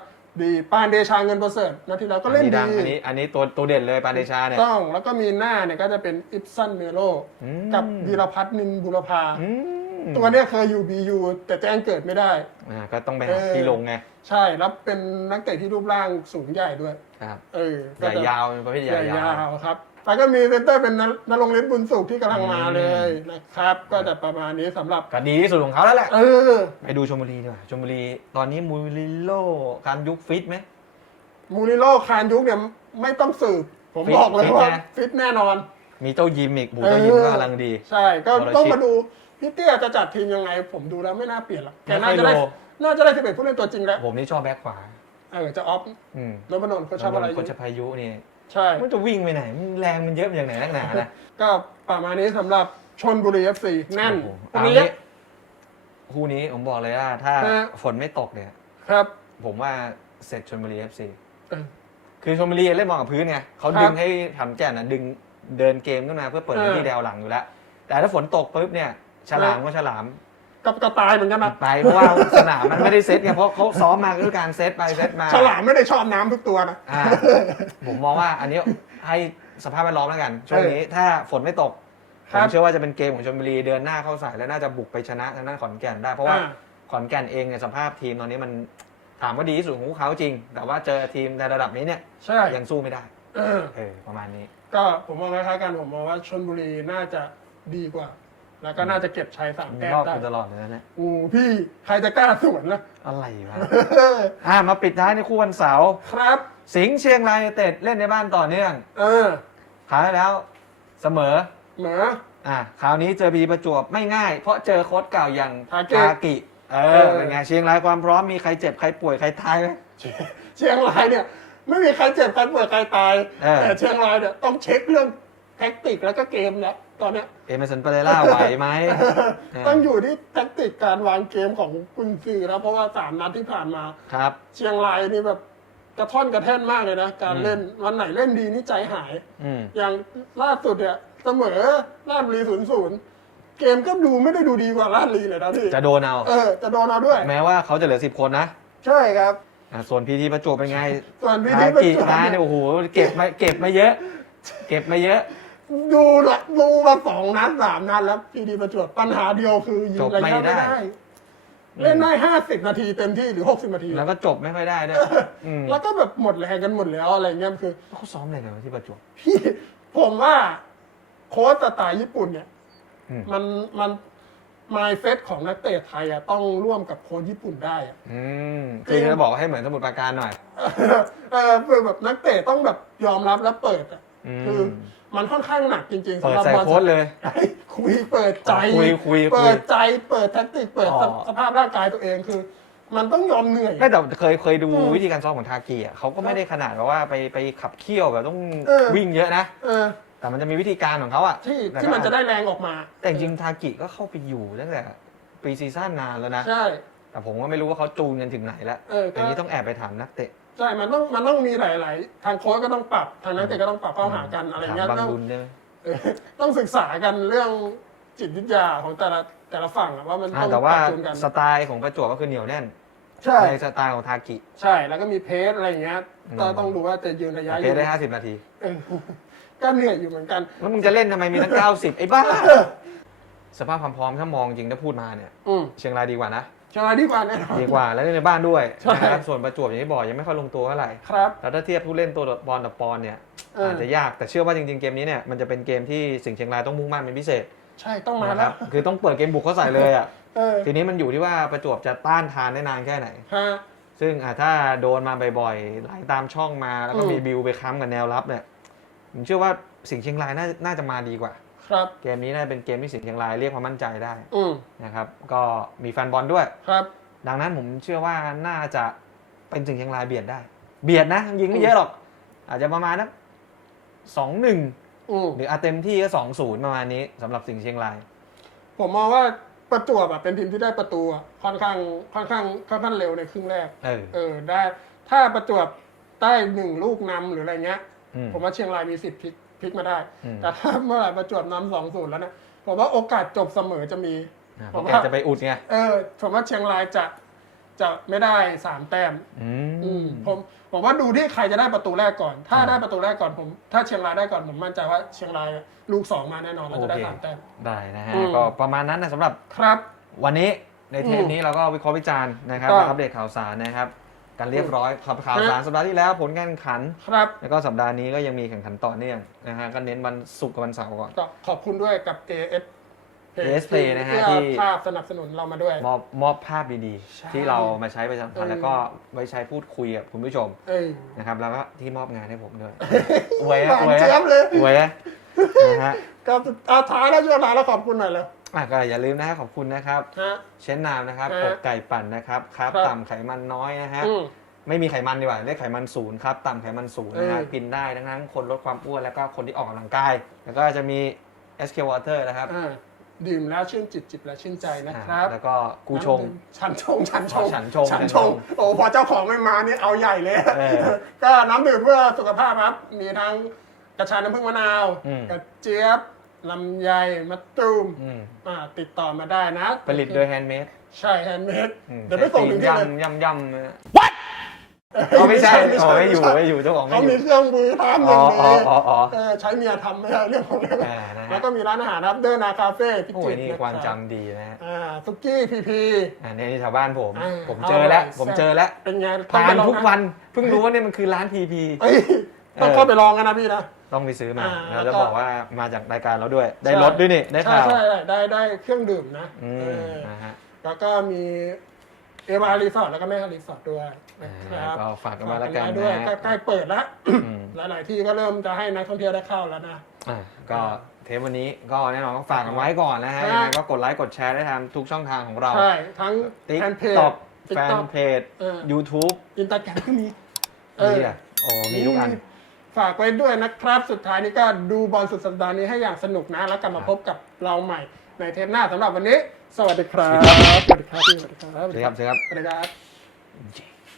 [SPEAKER 2] ดีปานเดชาเงินประเสริฐนาทีแล้วก็เล่น
[SPEAKER 1] อัดั
[SPEAKER 2] ดี
[SPEAKER 1] งอันนี้อันนี้ตัวตัวเด่นเลยปานเดชาเนี่ย
[SPEAKER 2] ต้องแล้วก็มีหน้าเนี่ยก็จะเป็นอิปซันเมโล
[SPEAKER 1] อืม
[SPEAKER 2] กับวีรพัฒน์นินบุรพา
[SPEAKER 1] อืม
[SPEAKER 2] ตัวเนี้ยเคยอยู่บียูแต่แจ้งเกิดไม่ได้
[SPEAKER 1] อ่าก็ต้องไปหา
[SPEAKER 2] เออ
[SPEAKER 1] ที่ลงไง
[SPEAKER 2] ใช่แล้วเป็นนักเตะที่รูปร่างสูงใหญ่ด้วย
[SPEAKER 1] ครับ
[SPEAKER 2] เออ
[SPEAKER 1] ใหญ่ยาวเป็นประเภทให
[SPEAKER 2] ให
[SPEAKER 1] ญ่
[SPEAKER 2] ญ่
[SPEAKER 1] ยายา
[SPEAKER 2] ว วครับ แล้วก็มีเซนเตอร์เป็นนนรงค์ฤทธิ์บุญสุขที่กำลังมาเลยนะครับ ก็จะประมาณนี้สำหรับ
[SPEAKER 1] ก็ดีที่สุดของเขาแล้วแหละ
[SPEAKER 2] เออ
[SPEAKER 1] ไปดูชมบุรีดีกว่าชมบุรีตอนนี้มูริโลการยุคฟิตไหม
[SPEAKER 2] มูริโลคานยุคเนี่ยไม่ต้องสืบ ผม
[SPEAKER 1] ฟิต
[SPEAKER 2] บอกเลย
[SPEAKER 1] ฟิต
[SPEAKER 2] ว่า
[SPEAKER 1] นะ
[SPEAKER 2] ฟิตแน่นอน
[SPEAKER 1] มีเจ้ายิมอีกบูเจ้ายิมก็กำลังดี
[SPEAKER 2] ใช่ ก็
[SPEAKER 1] วรชิต
[SPEAKER 2] ต้องมาดู พี่เตี้ยจะจัดทีมยังไง ผมดูแล้วไม่น่าเปลี่ยนหรอกแก
[SPEAKER 1] ไม่ค่
[SPEAKER 2] น่า
[SPEAKER 1] อย
[SPEAKER 2] จะได้
[SPEAKER 1] โล
[SPEAKER 2] น่าจะได้สิบเอ็ดผู้เล่นตัวจริงแล้ว
[SPEAKER 1] ผมนี่ชอบแบ็คขวา
[SPEAKER 2] เออจะออฟ
[SPEAKER 1] อืม
[SPEAKER 2] นพนนท์เขาชอบอะไรอ
[SPEAKER 1] ค
[SPEAKER 2] ยู่
[SPEAKER 1] นชพายุนี่
[SPEAKER 2] ใช่
[SPEAKER 1] มันจะวิ่งไปไหนมันแรงมันเยอะอย่างไหนนักหนานะ
[SPEAKER 2] ก็ประมาณนี้สำหรับชนบุรีเอฟซีแน่น
[SPEAKER 1] โอ้โห
[SPEAKER 2] ตรง
[SPEAKER 1] เอา
[SPEAKER 2] นี้
[SPEAKER 1] งี้คู่นี้ผมบอกเลยว่าถ้า
[SPEAKER 2] ฮะ
[SPEAKER 1] ฝนไม่ตกเนี่ย
[SPEAKER 2] ครับ
[SPEAKER 1] ผมว่าเสร็จชนบุรีเอฟซี
[SPEAKER 2] เออ
[SPEAKER 1] คือชนบุรีเล่นบอลกับพื้นไงเขา
[SPEAKER 2] ครับ
[SPEAKER 1] ดึงให้ขอนแก่นนะดึงเดินเกมขึ้นมาเพื่อเปิด
[SPEAKER 2] เออ
[SPEAKER 1] พื้นที่แนวหลังอยู่แล้ว แต่ถ้าฝนตกปุ๊บเนี่ย ฉลามก็ฉลาม
[SPEAKER 2] กับกระต่ายเหมือนกันนะ
[SPEAKER 1] ไปเพราะว่าสนามมันไม่ได้เซตไงเพราะเขาซ้อมมาก็คือการเซตไปเซตมา
[SPEAKER 2] ฉลามไม่ได้ชอบน้ำทุกตัวนะ
[SPEAKER 1] อ่าผมมองว่าอันนี้ให้สภาพแวดล้อมแล้วกันช่วงนี้ถ้าฝนไม่ตก
[SPEAKER 2] ค
[SPEAKER 1] ผ
[SPEAKER 2] รับ
[SPEAKER 1] มเชื่อว่าจะเป็นเกมของชลบุรีเดินหน้าเข้าใส่และน่าจะบุกไปชนะทางด้านขอนแก่นได้เพราะว่า
[SPEAKER 2] อ่า
[SPEAKER 1] ขอนแก่นเองเนี่ยสภาพทีมตอนนี้มันถามว่าดีที่สุดของพวกเขาจริง แต่ว่าเจอทีมในระดับนี้เนี่ย
[SPEAKER 2] ใช่
[SPEAKER 1] ยังสู้ไม่ได้
[SPEAKER 2] เออ
[SPEAKER 1] เออประมาณนี้
[SPEAKER 2] ก็ผมมองคล้ายๆกันผมมองว่าชนบุรีน่าจะดีกว่า แล้วก็น่าจะเก็บชัยสาม
[SPEAKER 1] มี
[SPEAKER 2] แต้ม
[SPEAKER 1] รอบ
[SPEAKER 2] ได้
[SPEAKER 1] คุณตลอดเลยนะเนี่ย
[SPEAKER 2] โอ้พี่ใครจะกล้าสวนนะ
[SPEAKER 1] อะไรวะ อ่ามาปิดท้ายในคู่วันเสาร์
[SPEAKER 2] ครับ
[SPEAKER 1] สิงห์เชียงรายยูไนเต็ดเล่นในบ้านต่อเนื่อง
[SPEAKER 2] เออ
[SPEAKER 1] คราวที่แล้วเสมอ
[SPEAKER 2] เหมือ
[SPEAKER 1] อ่าคราวนี้เจอบีประจวบไม่ง่าย เพราะเจอโค้ชเก่าอย่าง
[SPEAKER 2] ทาเกะ
[SPEAKER 1] ทากิ เอ
[SPEAKER 2] เอ
[SPEAKER 1] อ
[SPEAKER 2] อ
[SPEAKER 1] เป็นไงเชียงรายความพร้อมมีใครเจ็บใครป่วยใครตายไหม
[SPEAKER 2] เชียงรายเนี่ย ไม่มีใครเจ็บใครป่วยใครตาย
[SPEAKER 1] เออ
[SPEAKER 2] แต่เชียงรายเนี่ยต้องเช็คเรื่อง แท็กติกแล้วก็เกมแล้วตอนเนี้ย
[SPEAKER 1] เอเมสันเปเรล่าไหวไหมเออ
[SPEAKER 2] ต้องอยู่ที่แท็กติกการวางเกมของกุนซือแล้วเพราะว่าสามนัดที่ผ่านมา
[SPEAKER 1] ครับ
[SPEAKER 2] เชียงรายนี่แบบกระท่อนกระแท่นมากเลยนะ การ
[SPEAKER 1] อืม
[SPEAKER 2] เล่นวันไหนเล่นดีนี่ใจหาย
[SPEAKER 1] อืม
[SPEAKER 2] อย่างล่าสุดเนี่ยเสมอราชบุรีศูนย์ศูนย์เกมก็ดูไม่ได้ดูดีกว่าราชบุรีเลยนะพี่
[SPEAKER 1] จะโดนเอา
[SPEAKER 2] เออจะโดนเอาด้วย
[SPEAKER 1] แม้ว่าเขาจะเหลือสิบคนนะ
[SPEAKER 2] ใช่ครับ
[SPEAKER 1] อะส่วนพีทีประจวบเป็นไง
[SPEAKER 2] ส่วนพี่
[SPEAKER 1] ทา
[SPEAKER 2] ที่ประ
[SPEAKER 1] กิ
[SPEAKER 2] จวบ
[SPEAKER 1] มา
[SPEAKER 2] เนี่
[SPEAKER 1] เนี่ยยโอ้โหเก็บมาเก็บมาเยอะ เก็บมาเยอะ
[SPEAKER 2] ดูละดูมาสองนัดสามนัดแล้วพีดีประจวบปัญหาเดียวคือยิง
[SPEAKER 1] จบ
[SPEAKER 2] ระ
[SPEAKER 1] ไม่
[SPEAKER 2] ยะ
[SPEAKER 1] ได้
[SPEAKER 2] ไม่ได้ เล่นได้ห้าสิบนาทีเต็มที่หรือหกสิบนาที
[SPEAKER 1] แล้วก็จบไม่ค่อยได้ด้วยอืม
[SPEAKER 2] แล้วก็แบบหมดแรงกันหมดแล้วอะไรเงี้ยคือ
[SPEAKER 1] เขาซ้อมอะไรกันวะที่ประจวบ
[SPEAKER 2] พี่ผมว่าโค้ชสไตล์ญี่ปุ่นเนี่ย
[SPEAKER 1] อืม
[SPEAKER 2] มันมันมายเซตของนักเตะไทยอะต้องร่วมกับโค้ชญี่ปุ่นได้อะ
[SPEAKER 1] อืมคือจะบอกให้เหมือนสมุทรปราการหน่อย
[SPEAKER 2] เออคือแบบนักเตะต้องแบบยอมรับและเปิดอะ
[SPEAKER 1] อืม
[SPEAKER 2] คือ มันค่อนข้างหนักจริงๆ
[SPEAKER 1] เปิด
[SPEAKER 2] สำหรับ
[SPEAKER 1] ใส่
[SPEAKER 2] บอล
[SPEAKER 1] โค้ดเลย
[SPEAKER 2] คุยเปิดใจ
[SPEAKER 1] คุยคุยคุ
[SPEAKER 2] เปิ
[SPEAKER 1] ย
[SPEAKER 2] ดใจเปิดแท็กติกเปิด
[SPEAKER 1] อ๋อ
[SPEAKER 2] สภาพร่างกายตัวเองคือ มันต้องยอมเหนื่อย
[SPEAKER 1] ไม่แต่เคยเคยดู
[SPEAKER 2] อืม
[SPEAKER 1] วิธีการซ้อมของทากิอะเขาก็ไม่ได้ขนาดแบบว่าไปไปขับเคี่ยวแบบต้อง
[SPEAKER 2] เออ
[SPEAKER 1] วิ่งเยอะนะ
[SPEAKER 2] เออ
[SPEAKER 1] แต่มันจะมีวิธีการของเขาอะ
[SPEAKER 2] ที่
[SPEAKER 1] แต่
[SPEAKER 2] ที่มันจะได้แรงออกมา
[SPEAKER 1] แต่จริงๆทากิก็เข้าไปอยู่ตั้งแต่ปีซีซั่นนานแล้วนะ
[SPEAKER 2] ใช่
[SPEAKER 1] แต่ผมก็ไม่รู้ว่าเขาจูนกันถึงไหนแล้ว
[SPEAKER 2] เออ
[SPEAKER 1] อ
[SPEAKER 2] ก็
[SPEAKER 1] ย่างนี้ต้องแอบไปถามนักเตะ
[SPEAKER 2] ใช่ มันต้องมันต้องมีหลาย ๆ ทางโค้ชก็ต้องปรับ ทางนักเตะก็ต้องปรับเข้าหากันอะไรเงี้ย
[SPEAKER 1] ถามบาง
[SPEAKER 2] ต้อง
[SPEAKER 1] บุญได้ไหม
[SPEAKER 2] เออต้องศึกษากันเรื่องจิตวิทยาของแต่ละแต่ละฝั่งอะว่ามัน
[SPEAKER 1] อ่า
[SPEAKER 2] ต้อง
[SPEAKER 1] แต่
[SPEAKER 2] ป
[SPEAKER 1] ว่า
[SPEAKER 2] รับจูนกัน
[SPEAKER 1] สไตล์ของประจวบก็คือเหนียวแน่น
[SPEAKER 2] ใช่
[SPEAKER 1] ในสไตล์ของทากิ
[SPEAKER 2] ใช่ แล้วก็มีเพสอะไรเงี้ย
[SPEAKER 1] อืม
[SPEAKER 2] ก็ต้องดูว่าจะยืนระยะ
[SPEAKER 1] เพลย์ได้ 50 นาที
[SPEAKER 2] เออก็เหนื่อยอยู่เหมือนกัน
[SPEAKER 1] แล้วมึงจะเล่นทำไมมีตั้ง 90 ไอ้บ้า สภาพความพร้อมถ้ามองจริงถ้าพูดมาเนี่ย
[SPEAKER 2] อืม
[SPEAKER 1] เชียงรายดีกว่านะ
[SPEAKER 2] เชียงรายดีกว่าแน่นอน
[SPEAKER 1] ดีกว่าแล้วเล่นในบ้านด้วย
[SPEAKER 2] ใช่
[SPEAKER 1] นะครับส่วนประจวบอย่างที่บอกยังไม่ค่อยลงตัวเท่าไหร่
[SPEAKER 2] ครับ
[SPEAKER 1] แล้วถ้าเทียบผู้เล่นตัวบอลต่อปอนเนี่ย
[SPEAKER 2] เอออ
[SPEAKER 1] อาจจะยากแต่เชื่อว่าจริงๆเกมนี้เนี่ยมันจะเป็นเกมที่สิงห์เชียงรายต้องมุ่งมั่นเป็นพิเศษ
[SPEAKER 2] ใช่ต้องมา
[SPEAKER 1] นะค
[SPEAKER 2] แล้
[SPEAKER 1] รั
[SPEAKER 2] ว
[SPEAKER 1] บคือต้องเปิดเกมบุกเขาใส่เลยอะ
[SPEAKER 2] เออ
[SPEAKER 1] ทีนี้มันอยู่ที่ว่าประจวบจะต้านทานได้นานแค่ไหน
[SPEAKER 2] ฮะ
[SPEAKER 1] ซึ่งอะถ้าโดนมาบ่อยๆไหลตามช่องมาแล้วก็
[SPEAKER 2] อืม
[SPEAKER 1] มีบิวไปค้ำกับแนวรับเนี่ยผมเชื่อว่าสิงห์เชียงรายน่าน่าจะมาดีกว่า
[SPEAKER 2] ครับ
[SPEAKER 1] เกมนี้น่าจะเป็นเกมที่สิงห์เชียงรายเรียกความมั่นใจได้
[SPEAKER 2] อืม
[SPEAKER 1] นะครับ ก็มีแฟนบอลด้วย
[SPEAKER 2] ครับ
[SPEAKER 1] ดังนั้นผมเชื่อว่าน่าจะเป็นสิงห์เชียงรายเบียดได้ เบียดนะ ยิงไม่เยอะหรอก อาจจะประมาณนักสองหนึ่ง
[SPEAKER 2] อืม
[SPEAKER 1] หรืออาเต็มที่ก็สองศูนย์ประมาณนี้สำหรับสิงห์เชียงราย
[SPEAKER 2] ผมมองว่าประจวบอะเป็นทีมที่ได้ประตูอะค่อนข้างค่อนข้างค่อนข้างเร็วในครึ่งแรก
[SPEAKER 1] เออ
[SPEAKER 2] เออได้ ถ้าประจวบได้หนึ่งลูกนำหรืออะไรเงี้ย
[SPEAKER 1] อืม
[SPEAKER 2] ผมว่าเชียงรายมีสิทธิ์พลิก พลิกมาได้
[SPEAKER 1] อืม
[SPEAKER 2] แต่ถ้าเมื่อไหร่ประจวบนำสองศูนย์แล้วเนี่ยผมว่าโอกาสจบเสมอจะมี
[SPEAKER 1] อะเพ
[SPEAKER 2] ผม
[SPEAKER 1] ราะ
[SPEAKER 2] ว่า
[SPEAKER 1] แกจะไปอุดไง
[SPEAKER 2] เออผมว่าเชียงรายจะจะไม่ได้สามแต้ม
[SPEAKER 1] อื
[SPEAKER 2] อื
[SPEAKER 1] ม
[SPEAKER 2] ม ผมผมว่าดูที่ใครจะได้ประตูแรกก่อน ถ้า
[SPEAKER 1] อืม
[SPEAKER 2] ได้ประตูแรกก่อนผม ถ้าเชียงรายได้ก่อนผมมั่นใจว่าเชียงรายลูกสองมาแน่นอนแล้วจะได้
[SPEAKER 1] โอเค
[SPEAKER 2] สามแต้ม
[SPEAKER 1] ได้นะฮะ
[SPEAKER 2] อืม
[SPEAKER 1] ก็ประมาณนั้นนะสำหรับ
[SPEAKER 2] ครับ
[SPEAKER 1] วันนี้ในเทป
[SPEAKER 2] อืม
[SPEAKER 1] นี้เราก็วิเคราะห์วิจารณ์นะครับ
[SPEAKER 2] ก็
[SPEAKER 1] มาอัปเดตข่าวสารนะครับ กันเรียบร้อยข่าวข่าวสารสัปดาห์ที่แล้วผลการแข่งขัน
[SPEAKER 2] ครับ
[SPEAKER 1] แล้วก็สัปดาห์นี้ก็ยังมีแข่งขันต่อเนื่องนะฮะก็เน้นวันศุกร์กับวันเสาร์ก่อน
[SPEAKER 2] ก็ขอบคุณด้วยกับ AS
[SPEAKER 1] AS Play นะฮะ
[SPEAKER 2] ที่
[SPEAKER 1] ที่
[SPEAKER 2] ภาพสนับสนุนเรามาด้วย
[SPEAKER 1] มอบมอบภาพดี
[SPEAKER 2] ใช่
[SPEAKER 1] ๆ ที่เรามาใช้ประจำพัน
[SPEAKER 2] เออ
[SPEAKER 1] แล้วก็ไว้ใช้พูดคุยกับคุณผู้ชม
[SPEAKER 2] เอ้ย
[SPEAKER 1] นะครับแล้วก็ที่มอบงานให้ผมด้วยอวย
[SPEAKER 2] ห
[SPEAKER 1] อะ
[SPEAKER 2] วาน
[SPEAKER 1] อวย
[SPEAKER 2] เจี๊ย
[SPEAKER 1] อะ
[SPEAKER 2] บเลย
[SPEAKER 1] อวยอะนะฮะ
[SPEAKER 2] ก็อาท้ายแล้วช่วงท้ายแล้วขอบคุณหน่อยเลย
[SPEAKER 1] อะก็อย่าลืมนะฮะขอบคุณนะครับ
[SPEAKER 2] ฮะ
[SPEAKER 1] เช่นนามนะครับ
[SPEAKER 2] ฮะ
[SPEAKER 1] อกไก่ปั่นนะครับครับ
[SPEAKER 2] ครับ
[SPEAKER 1] ต่ำไขมันน้อยนะฮะ
[SPEAKER 2] อืม
[SPEAKER 1] ไม่มีไขมันดีกว่าเรียกไขมันศูนย์ครับต่ำไขมันศูนย์นะฮะ
[SPEAKER 2] เออ
[SPEAKER 1] กินได้ทั้งนั้นคนลดความอ้วนแล้วก็คนที่ออกกำลังกาย แล้วก็จะมี SK Water นะครับ
[SPEAKER 2] อ่าดื่มแล้วชื่นจิตจิบแล้วชื่นใจนะ
[SPEAKER 1] อ่า
[SPEAKER 2] ครับ
[SPEAKER 1] แล้วก็กูชง
[SPEAKER 2] ฉันชงฉันชง
[SPEAKER 1] ฉันชง
[SPEAKER 2] ฉัน
[SPEAKER 1] ฉัน
[SPEAKER 2] ช
[SPEAKER 1] ช
[SPEAKER 2] ง
[SPEAKER 1] ง
[SPEAKER 2] โอ้พอเจ้าของไม่มานี่เอาใหญ่เลย
[SPEAKER 1] เออ
[SPEAKER 2] ก็น้ำดื่มเพื่อสุขภาพครับ มีทั้งกระชายน้ำผึ้งมะนาว
[SPEAKER 1] อืม
[SPEAKER 2] กระเจี๊ยบ ลำไยมะตูม
[SPEAKER 1] อืม
[SPEAKER 2] อ่าติดต่อมาได้นะ
[SPEAKER 1] ผลิตโดยแฮนด์เมด
[SPEAKER 2] ใช่แฮนด์เมด
[SPEAKER 1] อืม
[SPEAKER 2] เดี๋ยวไปส่งถึงที่เลย
[SPEAKER 1] ยำยำยำนะอ๋อไม่ใช่อ๋อไม่อยู่ไม่อยู่เจ้าของไม่
[SPEAKER 2] เขา
[SPEAKER 1] อ
[SPEAKER 2] มี
[SPEAKER 1] ยู่
[SPEAKER 2] เครื่องมือทำอ
[SPEAKER 1] อ๋
[SPEAKER 2] ย่า
[SPEAKER 1] องอ๋อ
[SPEAKER 2] ดี
[SPEAKER 1] อ๋ออ๋อ
[SPEAKER 2] เออใช้เมียทำไม่ได้เรื่องพวกนี้
[SPEAKER 1] อ่านะ
[SPEAKER 2] แล้
[SPEAKER 1] ฮะ
[SPEAKER 2] วก็มีร้านอาหารนะครับเดินนาคาเฟ่พิ
[SPEAKER 1] โอ้
[SPEAKER 2] จิ
[SPEAKER 1] ย
[SPEAKER 2] ตร
[SPEAKER 1] นี่
[SPEAKER 2] นะ
[SPEAKER 1] ความ
[SPEAKER 2] รับ
[SPEAKER 1] จำดีนะฮะ
[SPEAKER 2] อ่าซุกี้พีพี
[SPEAKER 1] อ่านี่ชาวบ้านผม
[SPEAKER 2] อ่า
[SPEAKER 1] ผมเจอแล้ว
[SPEAKER 2] เอาเลย
[SPEAKER 1] ผมเจอแล้ว
[SPEAKER 2] เป็นไง
[SPEAKER 1] ทาน
[SPEAKER 2] ต้องไปลอง
[SPEAKER 1] ทุกวันเพิ่งรู้ว่าเนี่ยมันคือร้านพีพี
[SPEAKER 2] เอ้ย ต้อง
[SPEAKER 1] เออ
[SPEAKER 2] เข้าไปลองกันนะพี่นะ
[SPEAKER 1] ต้องไปซื้อมา
[SPEAKER 2] อ่า
[SPEAKER 1] เรา
[SPEAKER 2] แล้
[SPEAKER 1] จะ
[SPEAKER 2] วก็
[SPEAKER 1] บอกว่ามาจากรายการเราด้วย ได้
[SPEAKER 2] ใช่
[SPEAKER 1] รถด้วยนี่ได้
[SPEAKER 2] ใช่
[SPEAKER 1] ข่าว
[SPEAKER 2] ใช่ได้ได้เครื่องดื่มนะ
[SPEAKER 1] อื
[SPEAKER 2] เอ
[SPEAKER 1] ม
[SPEAKER 2] อ
[SPEAKER 1] นะฮะ
[SPEAKER 2] แล้วก็มีเอวารีสอร์ทแล้วก็แม่ฮารีสอร์ทด้วยนะค
[SPEAKER 1] อ่า
[SPEAKER 2] รับ
[SPEAKER 1] ก็ฝากกันมาแล้วกัน
[SPEAKER 2] ฝด้วย
[SPEAKER 1] นะ
[SPEAKER 2] ใกล้ๆเปิดแล้ว
[SPEAKER 1] อืม
[SPEAKER 2] หลาย ๆ ที่ก็เริ่มจะให้นักท่องเที่ยวได้เข้าแล้วนะ
[SPEAKER 1] อะก็เทปวันนี้ก็แน่นอนก็ฝากกันไว้ก่อนนะฮะ
[SPEAKER 2] ครับ
[SPEAKER 1] ยังไงก็กดไลค์กดแชร์ได้ทางทุกช่องทางของเรา
[SPEAKER 2] ใช่ทั้ง
[SPEAKER 1] ติ๊ก
[SPEAKER 2] แฟนเพจ
[SPEAKER 1] ต็อกแฟน
[SPEAKER 2] TikTok
[SPEAKER 1] เพจ
[SPEAKER 2] เออ
[SPEAKER 1] YouTube
[SPEAKER 2] อินสตาแกรมก็มีเอ
[SPEAKER 1] นี่
[SPEAKER 2] อ
[SPEAKER 1] อะโอ้มีทุกอัน
[SPEAKER 2] ฝากไว้ด้วยนะครับ สุดท้ายนี้ก็ดูบอลสุดสัปดาห์นี้ให้อย่างสนุกนะ แล้วกลับมาพบกับเราใหม่ในเทปหน้าสำหรับวันนี้ สวัสดีครับ สวัสดีครับพี่สวัสดีครับ
[SPEAKER 1] สวัสดีครับสวัสดีครับ
[SPEAKER 2] สวัสดีครับ